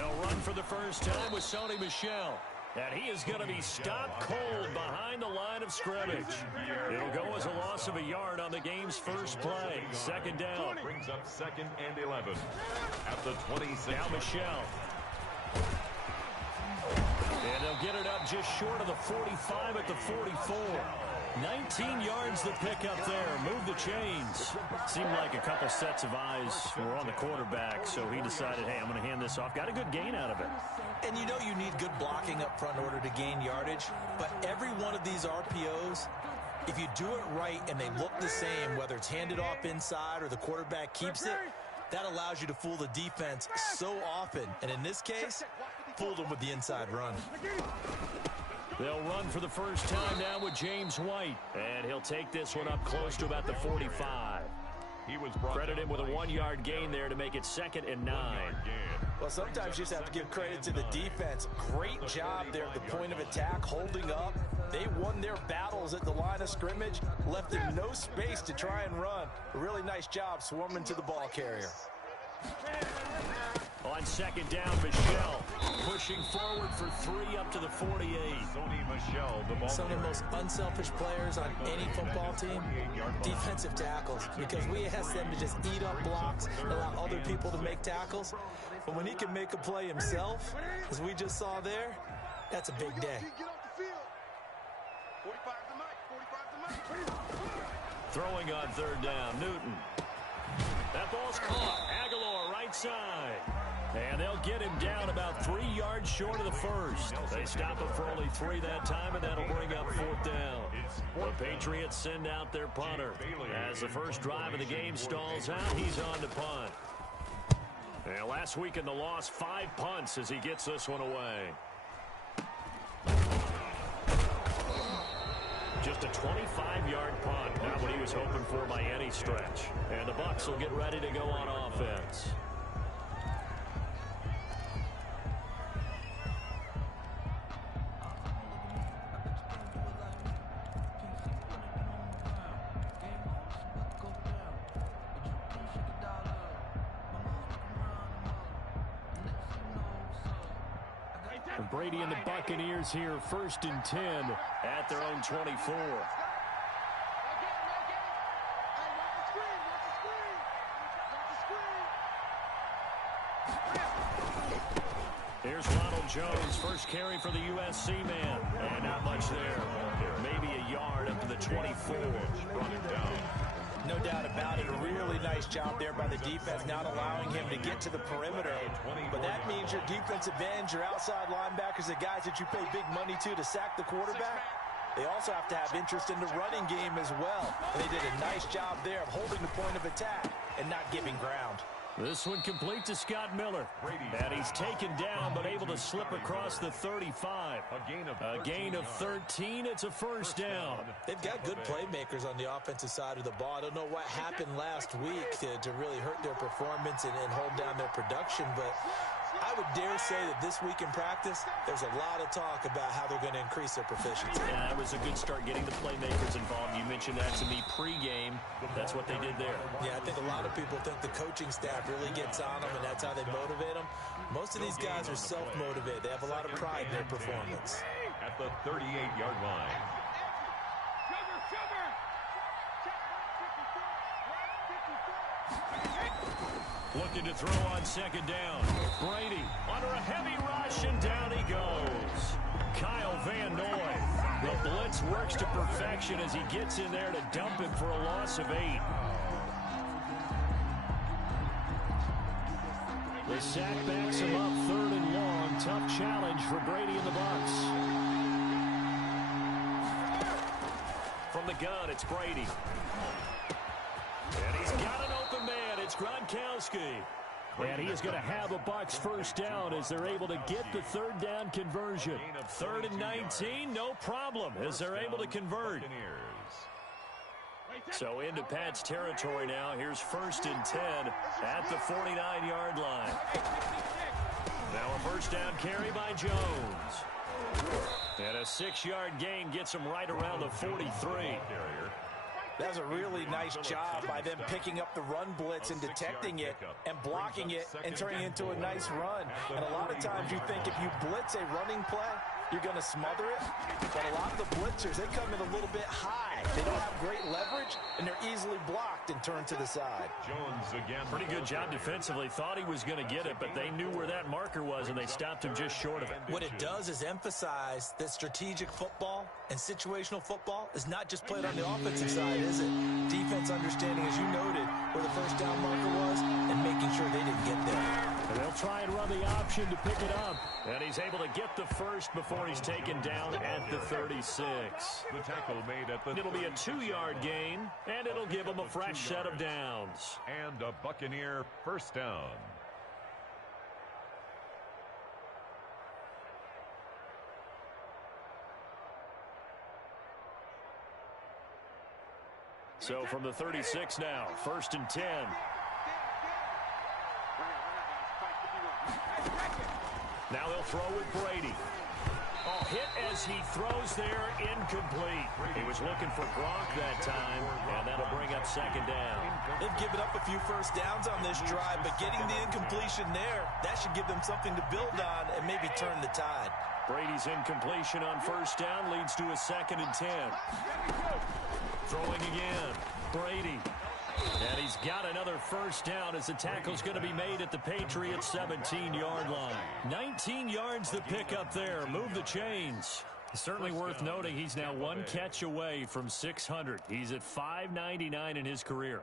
They'll run for the first time with Sony Michel. And he is going to be stopped cold behind the line of scrimmage. It'll go as a loss of a yard on the game's first play. Second down. Brings up 2nd and 11 at the 26. Now Michel. And they'll get it up just short of the 45 at the 44. 19 yards to pick up there. Move the chains. Seemed like a couple sets of eyes were on the quarterback, so he decided, hey, I'm going to hand this off. Got a good gain out of it. And you know you need good blocking up front in order to gain yardage, but every one of these RPOs, if you do it right and they look the same, whether it's handed off inside or the quarterback keeps it, that allows you to fool the defense so often. And in this case, fooled them with the inside run. They'll run for the first time now with James White. And he'll take this one up close to about the 45. He was Credit him with a 1-yard gain there to make it 2nd and 9. Well, sometimes you just have to give credit to the defense. Great job there at the point of attack, holding up. They won their battles at the line of scrimmage, left them no space to try and run. A really nice job swarming to the ball carrier. On second down, Michel pushing forward for 3 up to the 48. Sony Michel, the ball Some of the most unselfish players on any football team, defensive tackles, because we ask them to just eat up blocks, allow other people to make tackles. But when he can make a play himself, as we just saw there, that's a big day. Throwing on third down, Newton. That ball's caught. Aguilar right side. And they'll get him down about 3 yards short of the first. They stop him for only 3 that time, and that'll bring up 4th down. The Patriots send out their punter. As the first drive of the game stalls out, he's on to punt. And last week in the loss, 5 punts as he gets this one away. Just a 25-yard punt. Not what he was hoping for by any stretch. And the Bucs will get ready to go on offense. Brady and the Buccaneers here, 1st and 10 at their own 24. Here's Ronald Jones, first carry for the USC man. And not much there. Maybe a yard up to the 24. Run it down. No doubt about it. A really nice job there by the defense, not allowing him to get to the perimeter. But that means your defensive ends, your outside linebackers, the guys that you pay big money to sack the quarterback, they also have to have interest in the running game as well. And they did a nice job there of holding the point of attack and not giving ground. This one complete to Scott Miller. And he's taken down but able to slip across the 35. A gain of 13. It's a first down. They've got good playmakers on the offensive side of the ball. I don't know what happened last week to really hurt their performance and hold down their production, but I would dare say that this week in practice, there's a lot of talk about how they're going to increase their proficiency. Yeah, that was a good start getting the playmakers involved. You mentioned that to me pregame. That's what they did there. Yeah, I think a lot of people think the coaching staff really gets on them, and that's how they motivate them. Most of these guys are self-motivated. They have a lot of pride in their performance. At the 38-yard line. Looking to throw on second down. Brady under a heavy rush, and down he goes. Kyle Van Noy. The blitz works to perfection as he gets in there to dump him for a loss of 8. The sack backs him up, 3rd and long. Tough challenge for Brady and the Bucs. From the gun, it's Brady. And he's got an open man. It's Gronkowski. And he is going to have a Bucs first down as they're able to get the 3rd down conversion. 3rd and 19, no problem as they're able to convert. So into Pat's territory now. Here's 1st and 10 at the 49-yard line. Now a first down carry by Jones. And a 6-yard gain gets him right around the 43. That was a really nice job by them picking up the run blitz and detecting it and blocking it and turning it into a nice run. And a lot of times you think if you blitz a running play, you're going to smother it. But a lot of the blitzers, they come in a little bit high. They don't have great leverage, and they're easily blocked and turned to the side. Jones again. Pretty good job defensively. Thought he was going to get it, but they knew where that marker was, and they stopped him just short of it. What it does is emphasize that strategic football and situational football is not just played on the offensive side, is it? Defense understanding, as you noted, where the first down marker was and making sure they didn't get there. And they'll try and run the option to pick it up. And he's able to get the first before he's taken down at the 36. The tackle made at the It'll be a 2-yard gain, and it'll give him a fresh set of downs. And a Buccaneer first down. So from the 36 now, 1st and 10. Now they'll throw with Brady. Oh, hit as he throws there, incomplete. He was looking for Gronk that time, and that'll bring up 2nd down. They've given up a few first downs on this drive, but getting the incompletion there, that should give them something to build on and maybe turn the tide. Brady's incompletion on 1st down leads to a 2nd and 10. Throwing again, Brady. And he's got another first down as the tackle's going to be made at the Patriots' 17-yard line. 19 yards the pick up there. Move the chains. Certainly worth noting he's now 1 catch away from 600. He's at 599 in his career.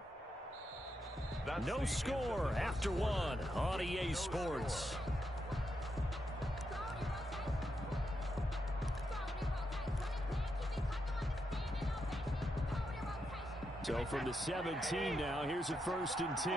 No score after 1 on EA Sports. So from the 17 now, here's a 1st and 10.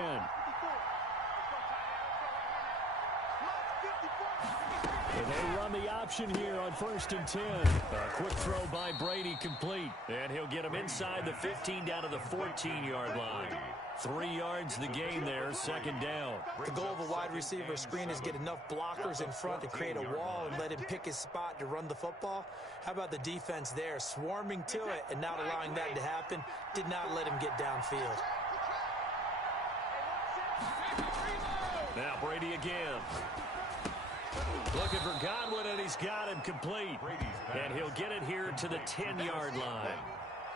And they run the option here on 1st and 10. A quick throw by Brady complete. And he'll get him inside the 15 down to the 14-yard line. 3 yards the gain there, 2nd down. The goal of a wide receiver screen is get enough blockers in front to create a wall and let him pick his spot to run the football. How about the defense there, swarming to it and not allowing that to happen? Did not let him get downfield. Now Brady again. Looking for Godwin, and he's got him complete. And he'll get it here to the 10-yard line.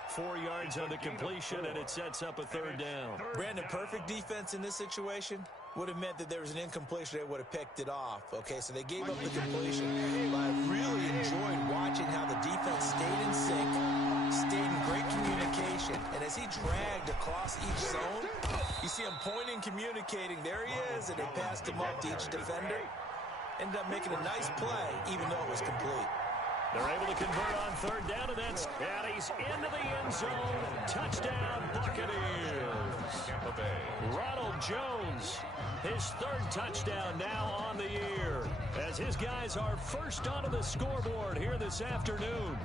4 yards on the completion, and it sets up a 3rd down. Brandon, perfect defense in this situation would have meant that there was an incompletion. They would have picked it off. Okay, so they gave up the completion. But I really enjoyed watching how the defense stayed in sync, stayed in great communication. And as he dragged across each zone, you see him pointing, communicating. There he is, and they passed him up to each defender. Ended up making a nice play, even though it was complete. They're able to convert on 3rd down, and that's and he's into the end zone. Touchdown, Buccaneers. Ronald Jones, his 3rd touchdown now on the year, as his guys are first onto the scoreboard here this afternoon.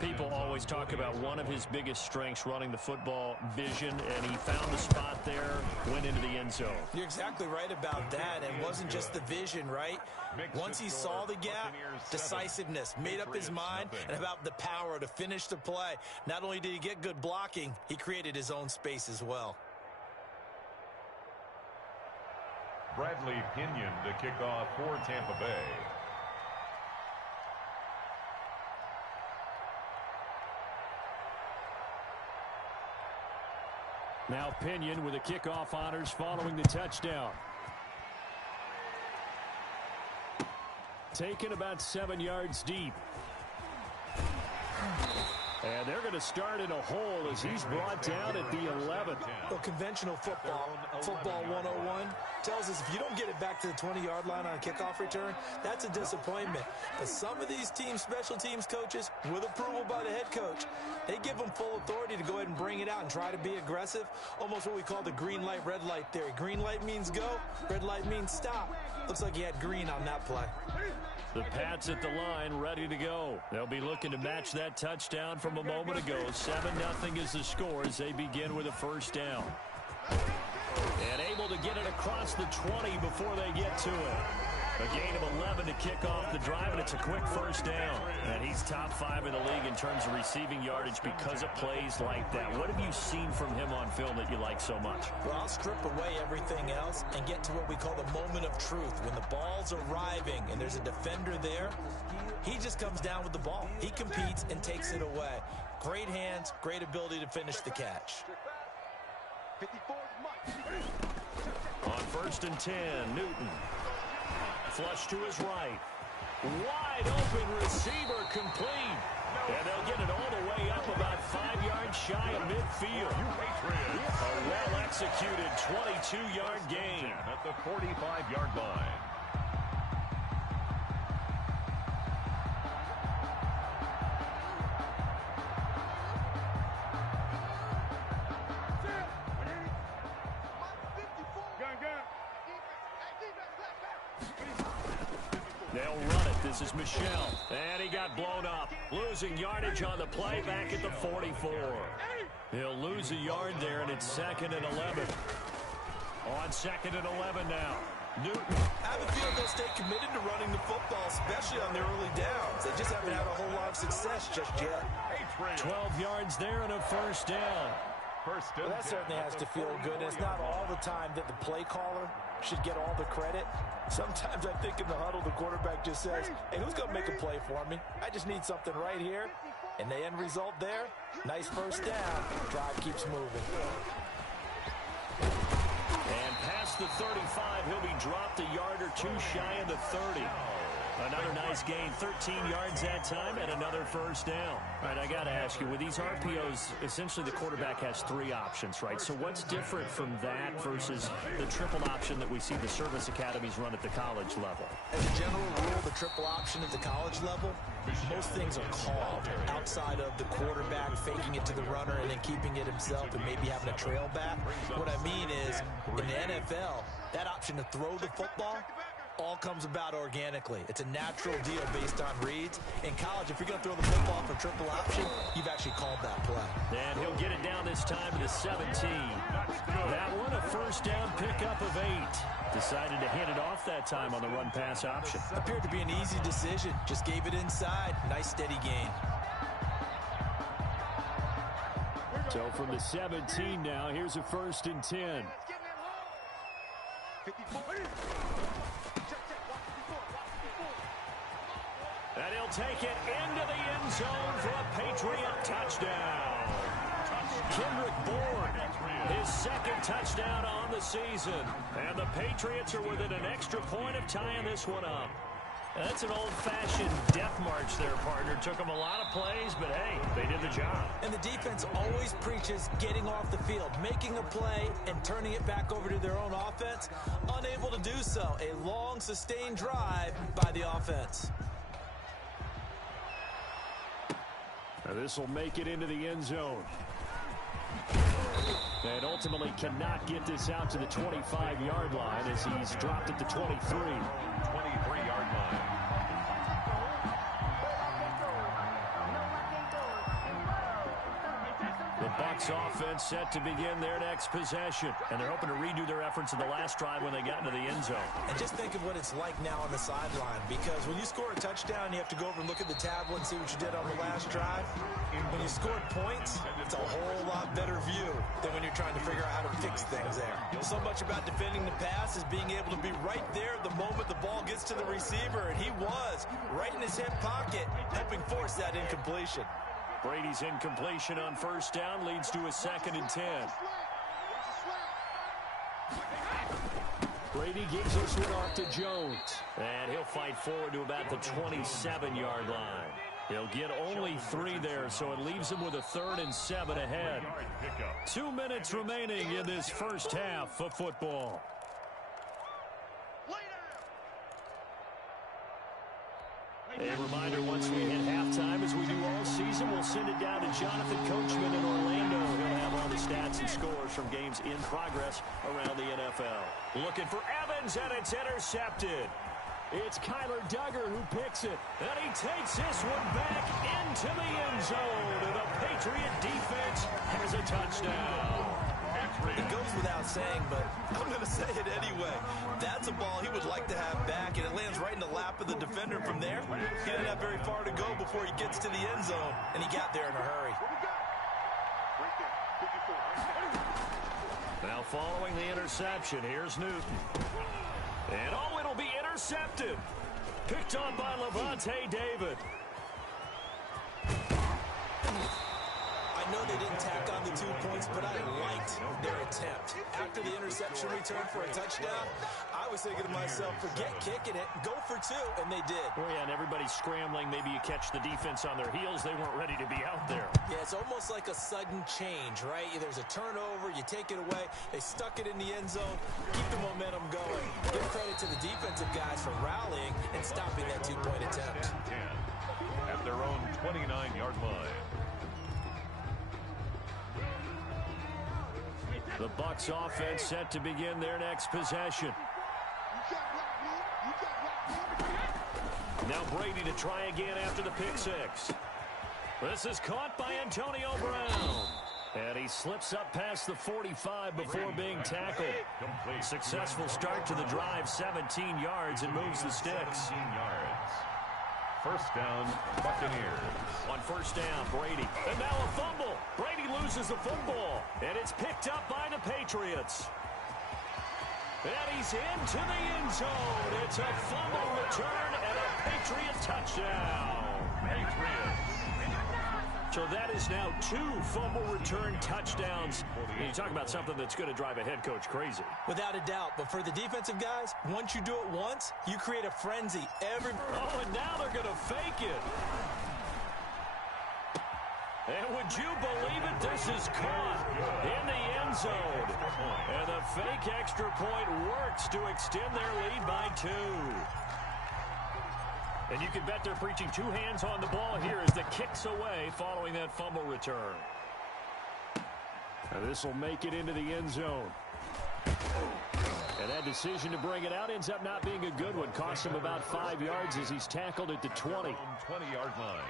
People always talk about one of his biggest strengths, running the football, vision, and he found the spot there, went into the end zone. You're exactly right about that. It wasn't just the vision, right? Once he saw the gap, decisiveness, made up his mind, and about the power to finish the play. Not only did he get good blocking, he created his own space as well. Bradley Pinion to kick off for Tampa Bay. Now Pinion with the kickoff honors following the touchdown. Taken about 7 yards deep. And they're going to start in a hole as he's brought down at the 11th. Well, conventional football 101, tells us if you don't get it back to the 20-yard line on a kickoff return, that's a disappointment. But some of these teams, special teams coaches, with approval by the head coach, they give them full authority to go ahead and bring it out and try to be aggressive. Almost what we call the green light, red light theory. Green light means go, red light means stop. Looks like he had green on that play. The Pats at the line, ready to go. They'll be looking to match that touchdown from a moment ago. 7-0 is the score as they begin with a first down. And able to get it across the 20 before they get to it. A gain of 11 to kick off the drive, and it's a quick first down. And he's top 5 in the league in terms of receiving yardage because of plays like that. What have you seen from him on film that you like so much? Well, I'll strip away everything else and get to what we call the moment of truth. When the ball's arriving and there's a defender there, he just comes down with the ball. He competes and takes it away. Great hands, great ability to finish the catch. On 1st and 10, Newton. Flush to his right. Wide open receiver complete. And they'll get it all the way up about 5 yards shy of midfield. A well-executed 22-yard gain. At the 45-yard line. They'll run it. This is Michel. And he got blown up. Losing yardage on the play back at the 44. He'll lose a yard there, and it's 2nd and 11. On 2nd and 11 now. Newton. I have a feeling they'll stay committed to running the football, especially on their early downs. They just haven't had a whole lot of success just yet. 12 yards there and a first down. Well, that certainly has to feel good. It's not all the time that the play caller should get all the credit. Sometimes I think in the huddle, the quarterback just says, hey, who's going to make a play for me? I just need something right here. And the end result there, nice first down. Drive keeps moving. And past the 35, he'll be dropped a yard or two shy of the 30. Another nice gain, 13 yards that time, and another first down. All right, I got to ask you, with these RPOs, essentially the quarterback has 3 options, right? So what's different from that versus the triple option that we see the service academies run at the college level? As a general rule, the triple option at the college level, most things are called outside of the quarterback faking it to the runner and then keeping it himself and maybe having a trail back. What I mean is, in the NFL, that option to throw the football all comes about organically. It's a natural deal based on reads. In college, if you're going to throw the football for triple option, you've actually called that play. And he'll get it down this time to the 17. That one, a first down pickup of 8. Decided to hand it off that time on the run-pass option. Appeared to be an easy decision. Just gave it inside. Nice, steady gain. So from the 17 now, here's a 1st and 10. And he'll take it into the end zone for a Patriot touchdown. Kendrick Bourne, his 2nd touchdown on the season. And the Patriots are within an extra point of tying this one up. That's an old-fashioned death march there, partner. Took them a lot of plays, but hey, they did the job. And the defense always preaches getting off the field, making a play, and turning it back over to their own offense. Unable to do so. A long, sustained drive by the offense. Now this will make it into the end zone. And ultimately cannot get this out to the 25-yard line as he's dropped at the 23. 23-yard line. The Bucs offense set to begin their next possession. And they're hoping to redo their efforts in the last drive when they got into the end zone. And just think of what it's like now on the sideline, because when you score a touchdown, you have to go over and look at the tablet and see what you did on the last drive. When you scored points, it's a whole lot better view than when you're trying to figure out how to fix things there. So much about defending the pass is being able to be right there the moment the ball gets to the receiver, and he was right in his hip pocket, helping force that incompletion. Brady's incompletion on first down leads to a 2nd and 10. Brady gives this one off to Jones. And he'll fight forward to about the 27-yard line. He'll get only 3 there, so it leaves him with a 3rd and 7 ahead. 2 minutes remaining in this first half of football. A reminder, once we hit halftime, as we do all season, we'll send it down to Jonathan Coachman in Orlando. He'll have all the stats and scores from games in progress around the NFL. Looking for Evans, and it's intercepted. It's Kyler Duggar who picks it, and he takes this one back into the end zone, and the Patriot defense has a touchdown. It goes without saying, but I'm going to say it anyway. That's a ball he would like to have back, and it lands right in the lap of the defender from there. He didn't have very far to go before he gets to the end zone, and he got there in a hurry. Now following the interception, here's Newton. And oh, it'll be intercepted. Picked up by Levante David. I know they didn't tack on the 2 points, but I liked their attempt. After the interception return for a touchdown, I was thinking to myself, forget kicking it, go for 2, and they did. Oh, yeah, and everybody's scrambling. Maybe you catch the defense on their heels. They weren't ready to be out there. Yeah, it's almost like a sudden change, right? There's a turnover, you take it away, they stuck it in the end zone, keep the momentum going. Give credit to the defensive guys for rallying and stopping that 2-point attempt. At their own 29-yard line. The Bucs offense set to begin their next possession. Now Brady to try again after the pick six. This is caught by Antonio Brown. And he slips up past the 45 before being tackled. Successful start to the drive, 17 yards, and moves the sticks. 17 yards. First down, Buccaneers. On first down, Brady. And now a fumble. Brady loses the football. And it's picked up by the Patriots. And he's into the end zone. It's a fumble return and a Patriot touchdown. Patriots. So that is now 2 fumble return touchdowns. You talk about something that's going to drive a head coach crazy. Without a doubt, but for the defensive guys, once you do it once, you create a frenzy. Oh, and now they're going to fake it. And would you believe it? This is caught in the end zone. And the fake extra point works to extend their lead by 2. And you can bet they're preaching 2 hands on the ball here as the kick's away following that fumble return. And this will make it into the end zone. And that decision to bring it out ends up not being a good one. Costs him about 5 yards as he's tackled at the 20. 20-yard line.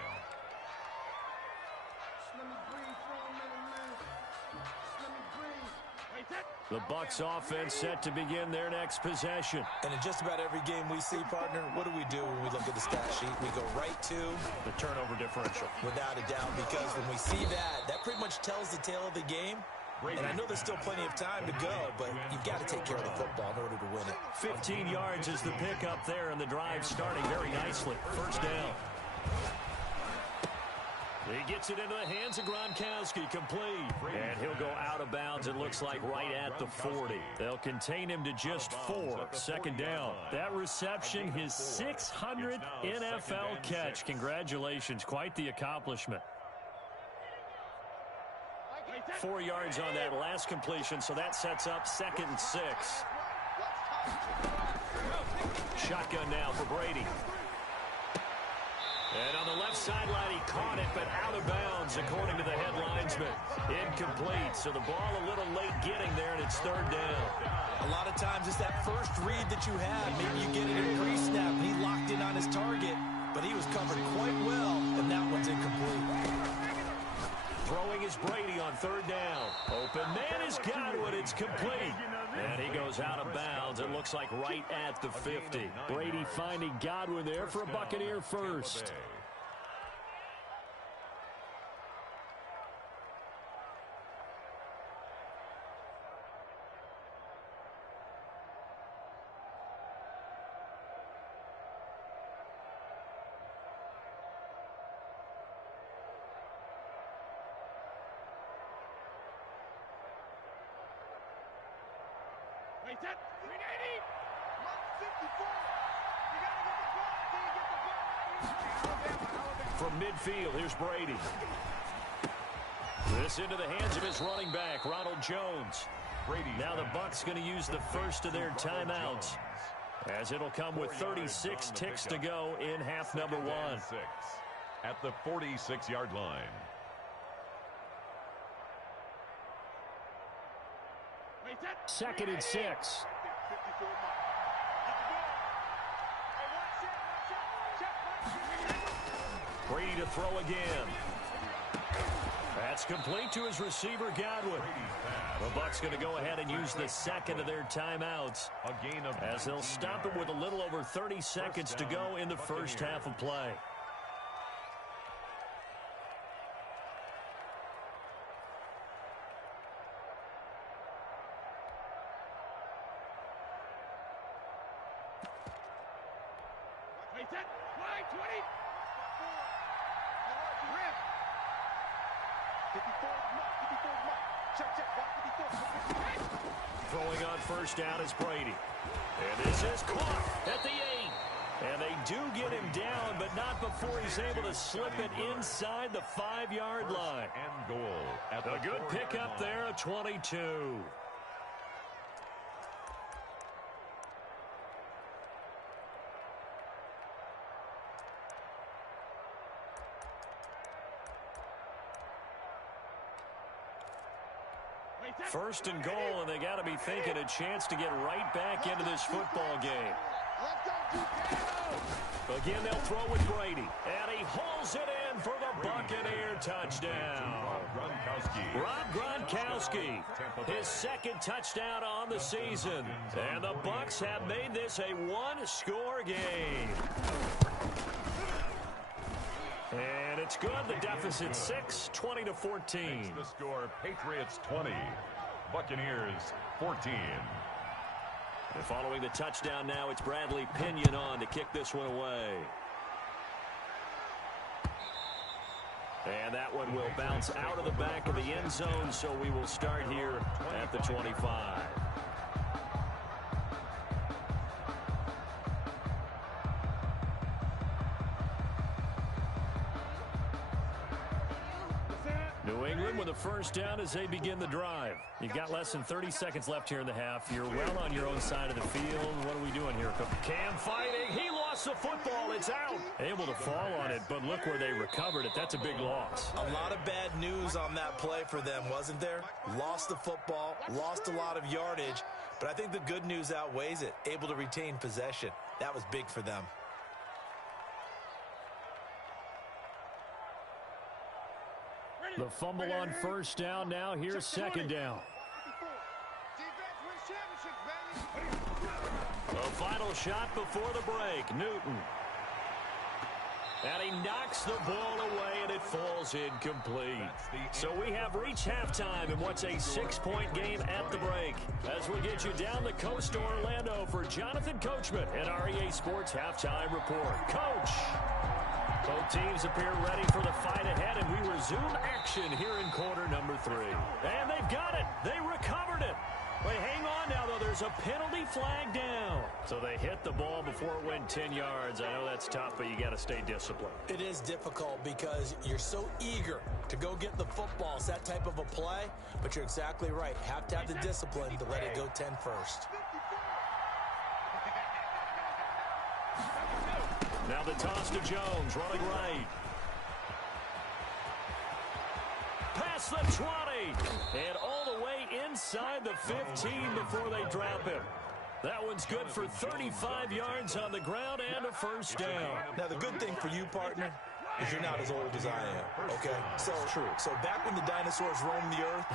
The Bucs offense set to begin their next possession. And in just about every game we see, partner, what do we do when we look at the stat sheet? We go right to the turnover differential. Without a doubt, because when we see that, that pretty much tells the tale of the game. And I know there's still plenty of time to go, but you've got to take care of the football in order to win it. 15 yards is the pickup there, and the drive starting very nicely. First down. He gets it into the hands of Gronkowski, complete. And he'll go out of bounds, it looks like, right at the 40. They'll contain him to just 4. Second down. That reception, his 600th NFL catch. Congratulations, quite the accomplishment. 4 yards on that last completion, so that sets up 2nd and 6. Shotgun now for Brady. And on the left sideline, he caught it, but out of bounds, according to the head linesman. Incomplete, so the ball a little late getting there, and it's 3rd down. A lot of times it's that first read that you have. Maybe you get it in pre-snap, and he locked in on his target, but he was covered quite well, and that one's incomplete. Throwing is Brady on 3rd down. Open man is Godwin. It's complete. And he goes out of bounds. It looks like right at the 50. Brady finding Godwin there for a Buccaneer first. From midfield, here's Brady. This into the hands of his running back, Ronald Jones. Now the Bucs going to use the first of their timeouts, as it'll come with 36 ticks to go in half number 1. At the 46-yard line. Second and 6. Brady to throw again. That's complete to his receiver, Godwin. The Bucs going to go ahead and use the second of their timeouts as they'll stop it with a little over 30 seconds to go in the first half of play. Throwing on first down is Brady. And this is caught at the 8. And they do get him down, but not before he's able to slip it inside the 5-yard line. And goal at A good pickup there at 22. First and goal, and they got to be thinking a chance to get right back into this football game. Again, they'll throw with Brady, and he hauls it in for the Buccaneer touchdown. Rob Gronkowski, his second touchdown on the season, and the Bucs have made this a one-score game. And it's good. The deficit 6, 20-14. The score, Patriots 20, Buccaneers 14. And following the touchdown now, it's Bradley Pinion on to kick this one away. And that one will bounce out of the back of the end zone, so we will start here at the 25. New England with a first down as they begin the drive. You've got less than 30 seconds left here in the half. You're well on your own side of the field. What are we doing here? Cam fighting. He lost the football. It's out. Able to fall on it, but look where they recovered it. That's a big loss. A lot of bad news on that play for them, wasn't there? Lost the football, lost a lot of yardage, but I think the good news outweighs it. Able to retain possession. That was big for them. The fumble on first down. Now here's second down. The final shot before the break. Newton. And he knocks the ball away, and it falls incomplete. So we have reached halftime in what's a 6-point game at the break. As we get you down the coast to Orlando for Jonathan Coachman and REA Sports Halftime Report. Coach. Both teams appear ready for the fight ahead, and we resume action here in quarter number 3. And they've got it. They recovered it. Wait, hang on now, though. There's a penalty flag down. So they hit the ball before it went 10 yards. I know that's tough, but you got to stay disciplined. It is difficult because you're so eager to go get the football. It's that type of a play, but you're exactly right. Have to have the discipline to let it go 10 first. Now the toss to Jones, running right. Past the 20, and all the way inside the 15 before they drop him. That one's good for 35 yards on the ground and a first down. Now the good thing for you, partner, is you're not as old as I am, okay? So back when the dinosaurs roamed the earth,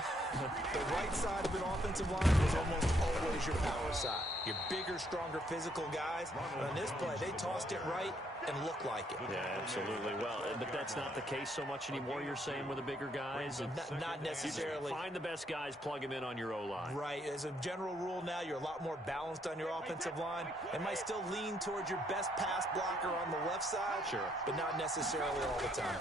the right side of an offensive line was almost always your power side. Your bigger, stronger, physical guys. On this play, they tossed it right and looked like it. Yeah, absolutely. Well, but that's not the case so much anymore, you're saying, with the bigger guys? Not necessarily. Find the best guys, plug them in on your O-line. Right. As a general rule now, you're a lot more balanced on your offensive line. It might still lean towards your best pass blocker on the left side, sure, but not necessarily all the time.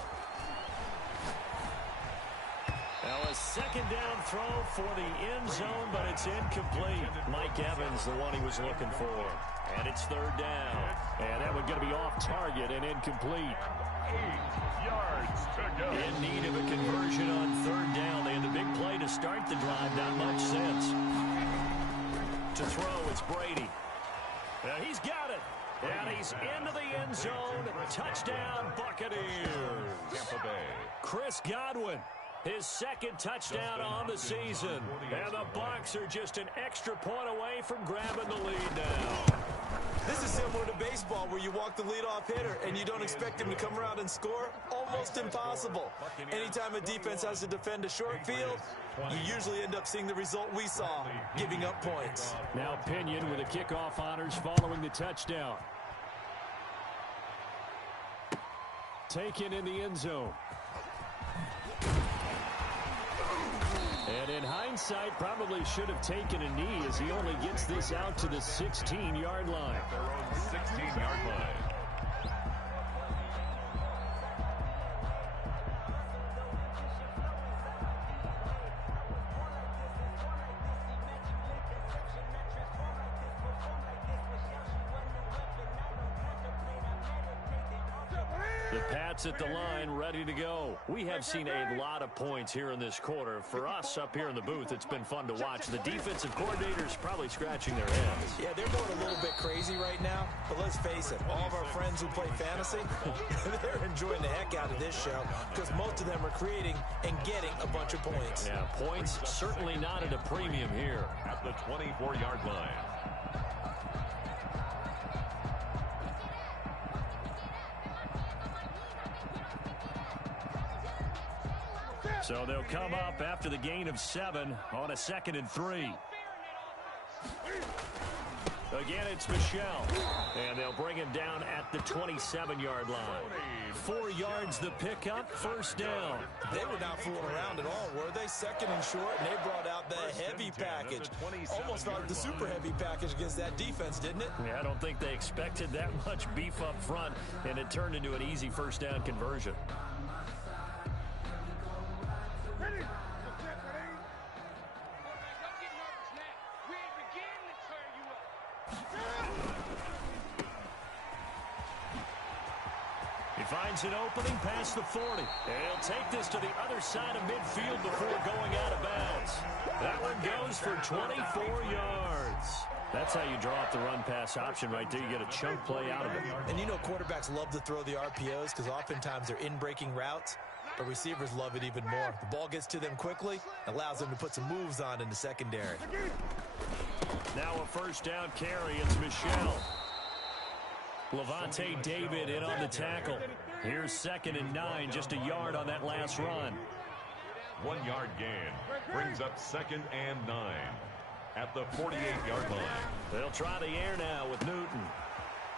Now a second down throw for the end zone, but it's incomplete. Mike Evans, the one he was looking for. And it's third down. And that one going to be off target and incomplete. 8 yards to go. In need of a conversion on third down. They had the big play to start the drive. Not much sense. To throw, it's Brady. And he's got it. And he's into the end zone. Touchdown, Buccaneers. Tampa Bay. Chris Godwin. His second touchdown on the season. And the Bucs are just an extra point away from grabbing the lead now. This is similar to baseball where you walk the leadoff hitter and you don't expect him to come around and score. Almost impossible. Anytime a defense has to defend a short field, you usually end up seeing the result we saw, giving up points. Now Pinion with the kickoff honors following the touchdown. Taken in the end zone. And in hindsight, probably should have taken a knee as he only gets this out to the 16-yard line. Their own 16-yard line. The Pats at the line, ready to go. We have seen a lot of points here in this quarter. For us up here in the booth, it's been fun to watch. The defensive coordinators probably scratching their heads. Yeah, they're going a little bit crazy right now, but let's face it, all of our friends who play fantasy, they're enjoying the heck out of this show because most of them are creating and getting a bunch of points. Yeah, points certainly not at a premium here. At the 24-yard line. So they'll come up after the gain of 7 on a 2nd and 3. Again, it's Michelle. And they'll bring him down at the 27-yard line. 4 yards the pickup, first down. They were not fooling around at all, were they? 2nd and short, and they brought out the heavy package. Almost like the super heavy package against that defense, didn't it? Yeah, I don't think they expected that much beef up front, and it turned into an easy first down conversion. Finds an opening past the 40. And he'll take this to the other side of midfield before going out of bounds. That one goes for 24 yards. That's how you draw up the run-pass option right there. You get a chunk play out of it. And you know quarterbacks love to throw the RPOs because oftentimes they're in-breaking routes, but receivers love it even more. The ball gets to them quickly, allows them to put some moves on in the secondary. Now a first down carry. It's Michelle. Levante David in on the tackle. Here's 2nd and 9, just a yard on that last run. 1-yard gain brings up 2nd and 9 at the 48-yard line. They'll try the air now with Newton.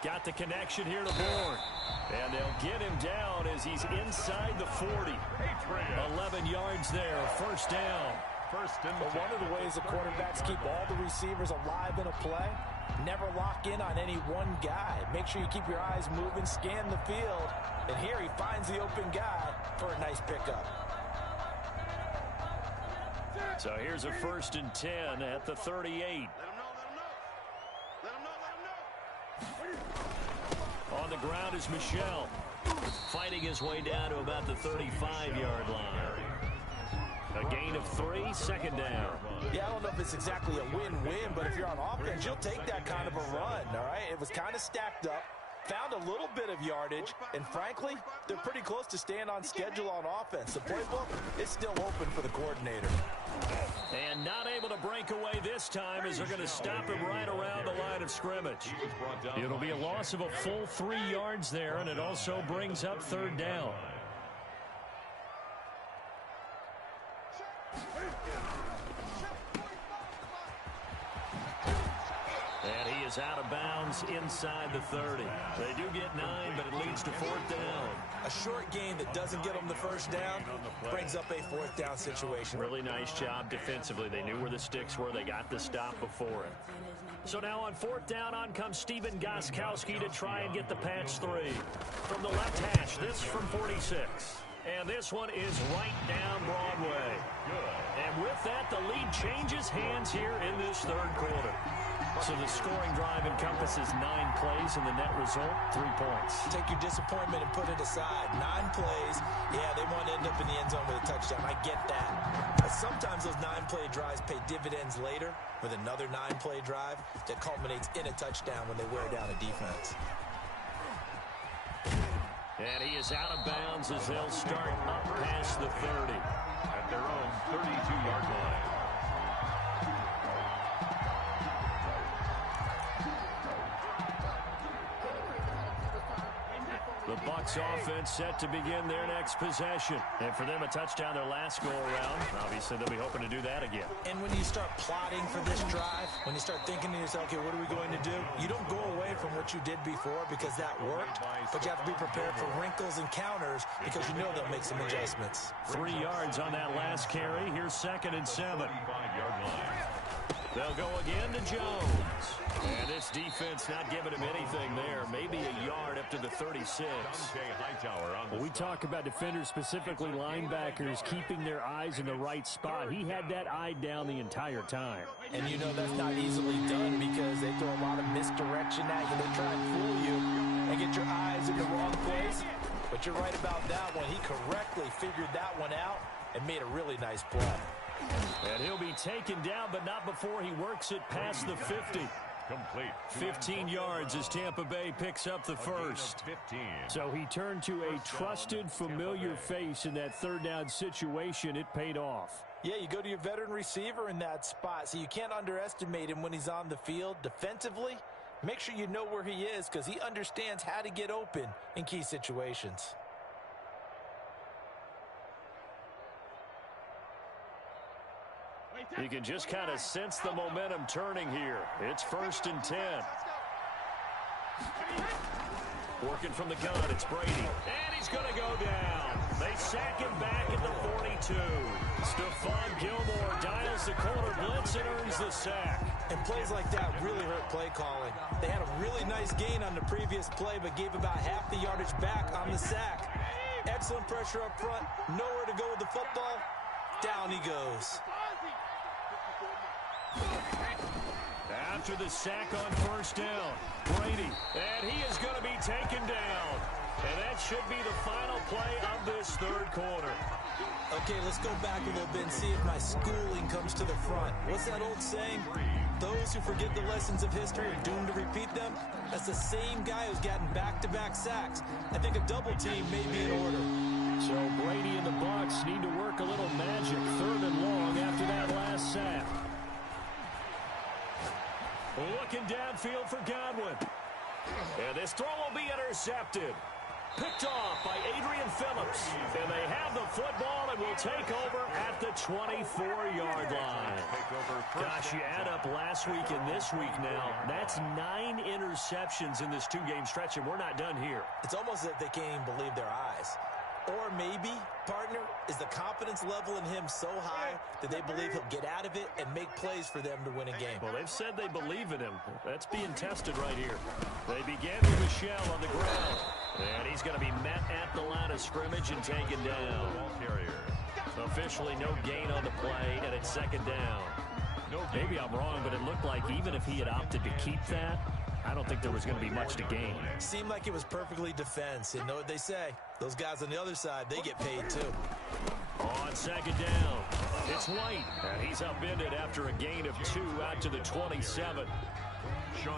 Got the connection here to Bourne. And they'll get him down as he's inside the 40. 11 yards there, first down. First and 10. But one of the ways the quarterbacks keep all the receivers alive in a play, never lock in on any one guy. Make sure you keep your eyes moving, scan the field. And here he finds the open guy for a nice pickup. So here's a 1st and 10 at the 38. On the ground is Michelle. Fighting his way down to about the 35-yard line. A gain of 3, 2nd down. Yeah, I don't know if it's exactly a win-win, but if you're on offense, you'll take that kind of a run, all right? It was kind of stacked up, found a little bit of yardage, and frankly, they're pretty close to staying on schedule on offense. The playbook is still open for the coordinator. And not able to break away this time as they're going to stop him right around the line of scrimmage. It'll be a loss of a full 3 yards there, and it also brings up 3rd down. And he is out of bounds inside the 30. They do get 9, but it leads to 4th down. A short gain that doesn't get them the first down brings up a 4th down situation. Really nice job defensively. They knew where the sticks were. They got the stop before it. So now on 4th down, on comes Steven Gostkowski to try and get the Pats 3. From the left hash, this from 46. And this one is right down Broadway. And with that, the lead changes hands here in this 3rd quarter. So the scoring drive encompasses 9 plays, and the net result, 3 points. Take your disappointment and put it aside. 9 plays, yeah, they want to end up in the end zone with a touchdown. I get that. But sometimes those 9-play drives pay dividends later with another 9-play drive that culminates in a touchdown when they wear down a defense. And he is out of bounds as they'll start up past the 30. At their own 32-yard line. Bucs offense set to begin their next possession. And for them, a touchdown their last go-around. Obviously, they'll be hoping to do that again. And when you start plotting for this drive, when you start thinking to yourself, okay, what are we going to do? You don't go away from what you did before because that worked, but you have to be prepared for wrinkles and counters because you know they'll make some adjustments. 3 yards on that last carry. Here's 2nd and 7. They'll go again to Jones. And this defense not giving him anything there. Maybe a yard up to the 36. Well, we talk about defenders, specifically linebackers, keeping their eyes in the right spot. He had that eye down the entire time. And you know that's not easily done because they throw a lot of misdirection at you. They try and fool you and get your eyes in the wrong place. But you're right about that one. He correctly figured that one out and made a really nice play. And he'll be taken down, but not before he works it past the 50. Complete. 15 yards as Tampa Bay picks up the first. 15. So he turned to a trusted, familiar face in that 3rd down situation. It paid off. Yeah, you go to your veteran receiver in that spot, so you can't underestimate him when he's on the field. Defensively, make sure you know where he is because he understands how to get open in key situations. You can just kind of sense the momentum turning here. It's 1st and 10. Working from the gun, it's Brady. And he's going to go down. They sack him back at the 42. Stephon Gilmore dials the corner blitz and earns the sack. And plays like that really hurt play calling. They had a really nice gain on the previous play, but gave about half the yardage back on the sack. Excellent pressure up front. Nowhere to go with the football. Down he goes. After the sack on 1st down, Brady, and he is going to be taken down. And that should be the final play of this 3rd quarter. Okay, let's go back a little bit and see if my schooling comes to the front. What's that old saying? Those who forget the lessons of history are doomed to repeat them. That's the same guy who's gotten back-to-back sacks. I think a double team may be in order. So Brady and the Bucs need to work a little magic. 3rd and long after that last sack. Looking downfield for Godwin. And this throw will be intercepted. Picked off by Adrian Phillips. And they have the football and will take over at the 24-yard line. Gosh, you add up last week and this week now. That's 9 interceptions in this 2-game stretch, and we're not done here. It's almost as if they can't even believe their eyes. Or maybe, partner, is the confidence level in him so high that they believe he'll get out of it and make plays for them to win a game. Well, they've said they believe in him. That's being tested right here. They begin with Michelle on the ground. And he's going to be met at the line of scrimmage and taken down. Officially no gain on the play, and it's 2nd down. Maybe I'm wrong, but it looked like even if he had opted to keep that, I don't think there was going to be much to gain. Seemed like it was perfectly defense. And know what they say? Those guys on the other side, they get paid too. On 2nd down, it's White. And he's upended after a gain of 2 out to the 27.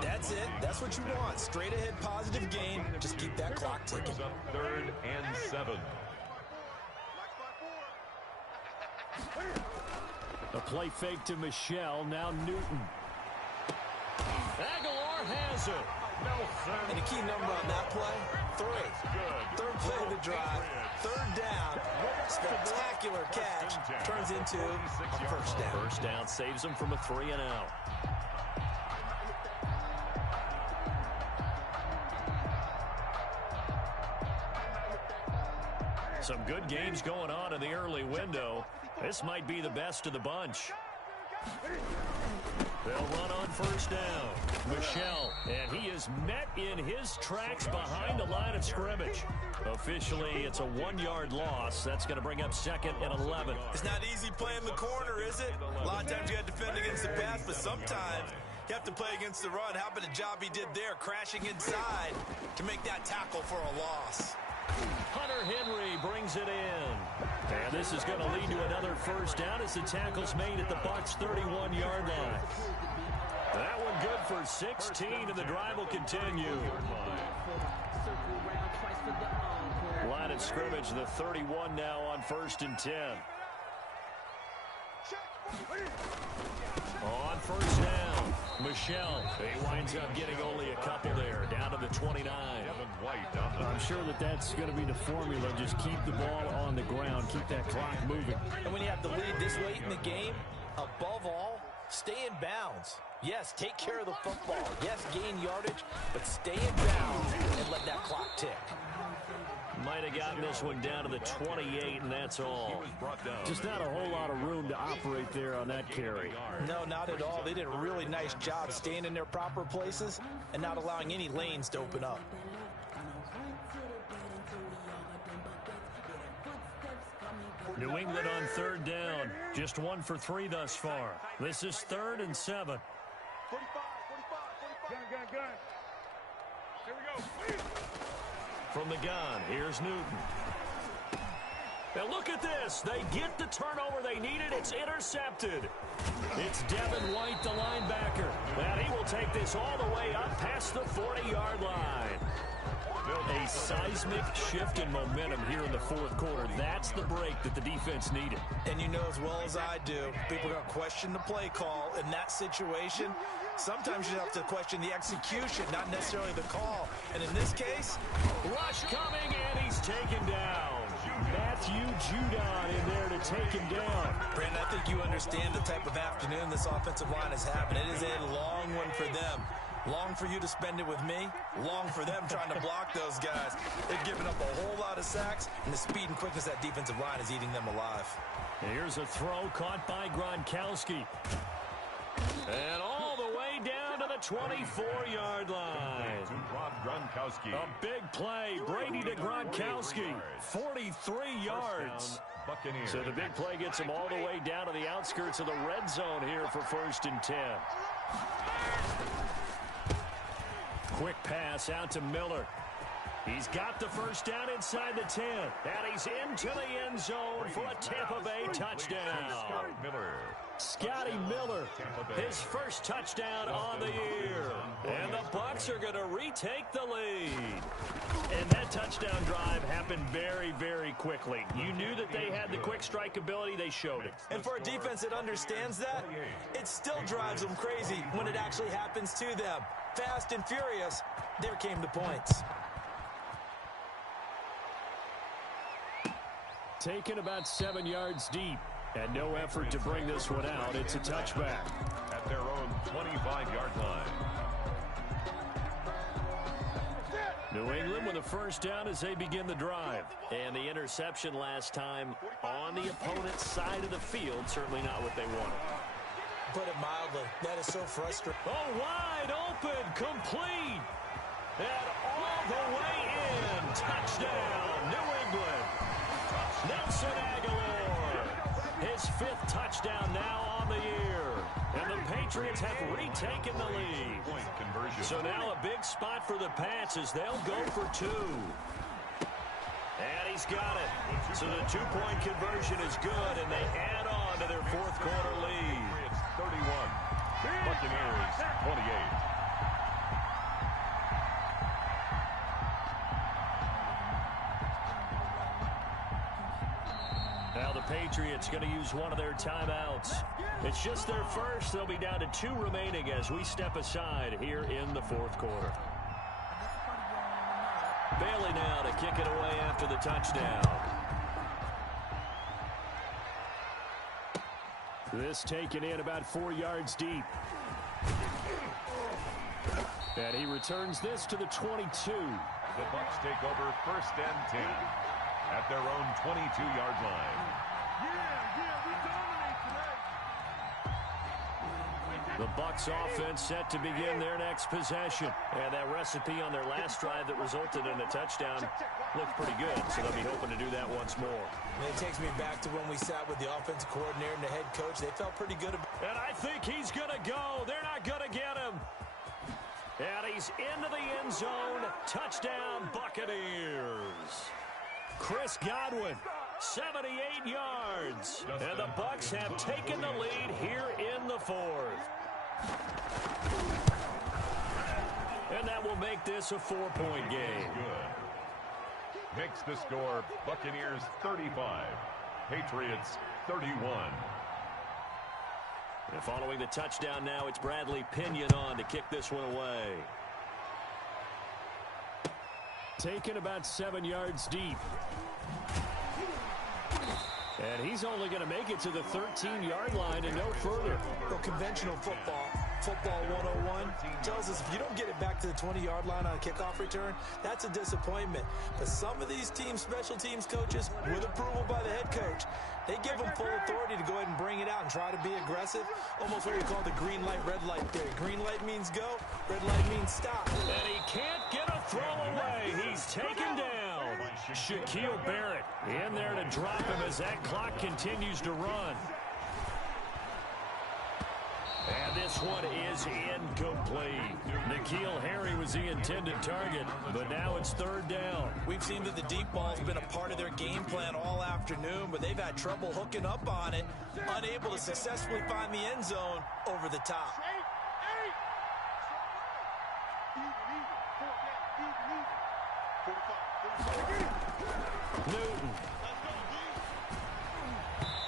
That's it. That's what you want. Straight ahead positive gain. Just keep that clock ticking. 3rd and 7. A play fake to Michelle. Now Newton. Aguilar has it. And a key number on that play, 3. 3rd play of the drive, 3rd down, spectacular catch, turns into a 1st down. 1st down saves him from a 3-and-out. Some good games going on in the early window. This might be the best of the bunch. They'll run on 1st down. Michelle, and he is met in his tracks behind the line of scrimmage. Officially, it's a 1-yard loss. That's going to bring up 2nd and 11. It's not easy playing the corner, is it? A lot of times you got to defend against the pass, but sometimes you have to play against the run. How about the job he did there, crashing inside to make that tackle for a loss? Hunter Henry brings it in. And this is going to lead to another 1st down as the tackle's made at the Bucs' 31-yard line. That one good for 16, and the drive will continue. Line of scrimmage, the 31 now on 1st and 10. On first down, Michelle. He winds up getting only a couple there, down to the 29. I'm sure that's going to be the formula. Just keep the ball on the ground, keep that clock moving. And when you have the lead this late in the game, above all, stay in bounds. Yes, take care of the football. Yes, gain yardage, but stay in bounds and let that clock tick. Might have gotten this one down to the 28, and that's all. Just not a whole lot of room to operate there on that carry. No, not at all. They did a really nice job staying in their proper places and not allowing any lanes to open up. New England on third down. Just 1 for 3 thus far. This is 3rd and 7. 45. Gun. Here we go. From the gun, here's Newton. Now look at this. They get the turnover they needed. It's intercepted. It's Devin White, the linebacker. And he will take this all the way up past the 40-yard line. A seismic shift in momentum here in the fourth quarter. That's the break that the defense needed. And you know as well as I do, people are going to question the play call in that situation. Sometimes you have to question the execution, not necessarily the call. And in this case, rush coming, and he's taken down. Matthew Judon in there to take him down. Brandon, I think you understand the type of afternoon this offensive line is having. It is a long one for them. Long for you to spend it with me. Long for them trying to block those guys. They've given up a whole lot of sacks, and the speed and quickness of that defensive line is eating them alive. Here's a throw caught by Gronkowski. And all the way down to the 24-yard line. Gronkowski. A big play. Brady to Gronkowski. 43 yards. Buccaneers. So the big play gets him all the way down to the outskirts of the red zone here for 1st and 10. Quick pass out to Miller. He's got the first down inside the 10. And he's into the end zone for a Tampa Bay touchdown. Scotty Miller, his first touchdown on the year. And the Bucs are going to retake the lead. And that touchdown drive happened very, very quickly. You knew that they had the quick strike ability. They showed it. And for a defense that understands that, it still drives them crazy when it actually happens to them. Fast and furious, there came the points. Taken about 7 yards deep. And no effort to bring this one out. It's a touchback. At their own 25-yard line. New England with a first down as they begin the drive. And the interception last time on the opponent's side of the field. Certainly not what they wanted. Put it mildly. That is so frustrating. Oh, wide open. Complete. And all the way in. Touchdown, New England. Nelson Aguilar. His 5th touchdown now on the year. And the Patriots have retaken the lead. Point conversion. So now a big spot for the Pats as they'll go for 2. And he's got it. So the 2-point conversion is good, and they add on to their fourth quarter lead. It's 31. Buccaneers 28. Now the Patriots going to use one of their timeouts. It's just their first. They'll be down to 2 remaining as we step aside here in the fourth quarter. Bailey now to kick it away after the touchdown. This taken in about 4 yards deep. And he returns this to the 22. The Bucs take over 1st and 10 at their own 22-yard line. The Bucs offense set to begin their next possession. And that recipe on their last drive that resulted in a touchdown looked pretty good, so they'll be hoping to do that once more. And it takes me back to when we sat with the offensive coordinator and the head coach. They felt pretty good about it. And I think he's going to go. They're not going to get him. And he's into the end zone. Touchdown, Buccaneers. Chris Godwin, 78 yards. And the Bucs have taken the lead here in the fourth. And that will make this a 4-point game. Good. Makes the score Buccaneers 35, Patriots 31. And following the touchdown now, it's Bradley Pinion on to kick this one away. Taken about 7 yards deep. And he's only going to make it to the 13-yard line and no further. Well, conventional football 101, tells us if you don't get it back to the 20-yard line on a kickoff return, that's a disappointment. But some of these teams, special teams coaches, with approval by the head coach, they give them full authority to go ahead and bring it out and try to be aggressive. Almost what we call the green light, red light theory. Green light means go, red light means stop. And he can't get a throw away. He's taken down. Shaquille Barrett in there to drop him as that clock continues to run. And this one is incomplete. N'Keal Harry was the intended target, but now it's third down. We've seen that the deep ball's been a part of their game plan all afternoon, but they've had trouble hooking up on it, unable to successfully find the end zone over the top. Newton.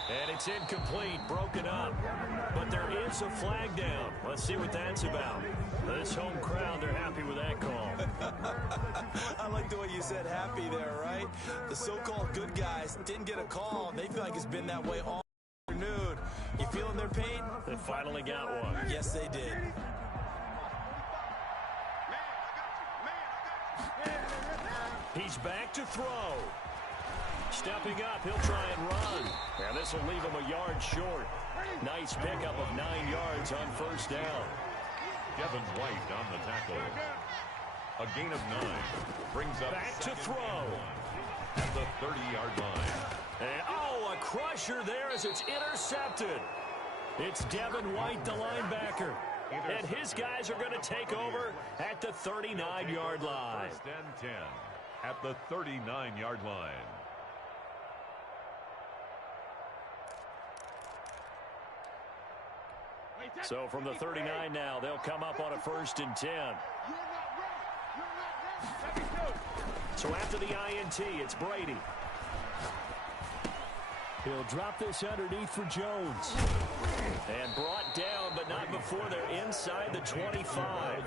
And it's incomplete, broken up. But there is a flag down. Let's see what that's about. This home crowd, they're happy with that call. I like the way you said happy there, right? The so-called good guys didn't get a call. They feel like it's been that way all afternoon. You feeling their pain? They finally got one. Yes, they did. He's back to throw. Stepping up, he'll try and run. And this will leave him a yard short. Nice pickup of 9 yards on first down. Devin White on the tackle. A gain of 9. Brings up back to throw. At the 30-yard line. And, oh, a crusher there as it's intercepted. It's Devin White, the linebacker. And his guys are going to take over at the 39-yard line. First and 10 at the 39-yard line. So from the 39 now, they'll come up on a 1st and 10. So after the INT, it's Brady. He'll drop this underneath for Jones. And brought down, but not before they're inside the 25.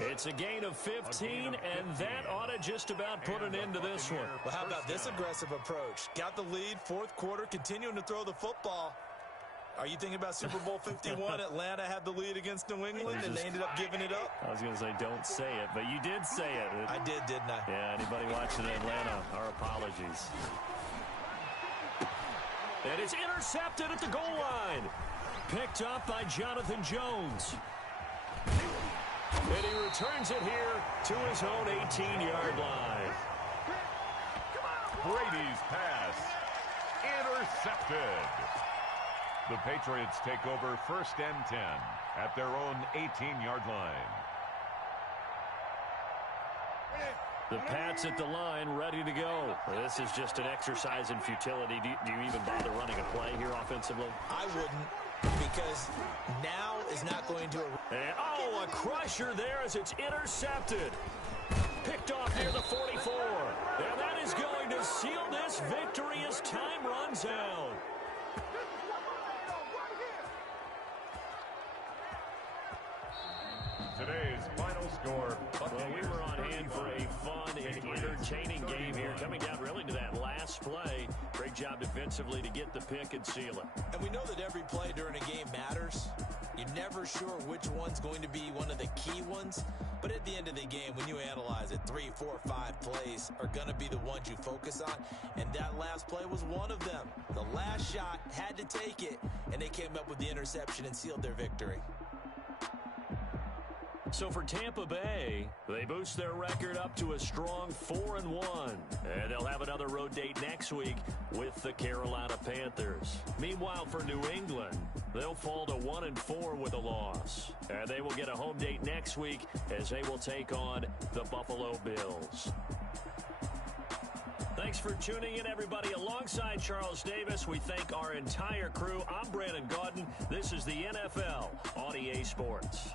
It's a gain of 15, and that ought to just about put an end to this one. Well, how about this aggressive approach? Got the lead, 4th quarter, continuing to throw the football. Are you thinking about Super Bowl 51? Atlanta had the lead against New England, and they ended up giving it up? I was going to say, don't say it, but you did say it. I did, didn't I? Yeah, anybody watching Atlanta, our apologies. And it's intercepted at the goal line. Picked up by Jonathan Jones. And he returns it here to his own 18-yard line. Brady's pass. Intercepted. The Patriots take over 1st and 10 at their own 18-yard line. The Pats at the line, ready to go. This is just an exercise in futility. Do you even bother running a play here offensively? I wouldn't, because now is not going to... And, oh, a crusher there as it's intercepted. Picked off near the 44. And that is going to seal this victory as time runs out. Today's final score. Well, we were on hand for a fun and entertaining game here, coming down really to that last play. Great job defensively to get the pick and seal it. And we know that every play during a game matters. You're never sure which one's going to be one of the key ones. But at the end of the game, when you analyze it, 3, 4, 5 plays are going to be the ones you focus on. And that last play was one of them. The last shot had to take it, and they came up with the interception and sealed their victory. So for Tampa Bay, they boost their record up to a strong 4-1. And they'll have another road date next week with the Carolina Panthers. Meanwhile, for New England, they'll fall to 1-4 with a loss. And they will get a home date next week as they will take on the Buffalo Bills. Thanks for tuning in, everybody. Alongside Charles Davis, we thank our entire crew. I'm Brandon Gaudin. This is the NFL on EA Sports.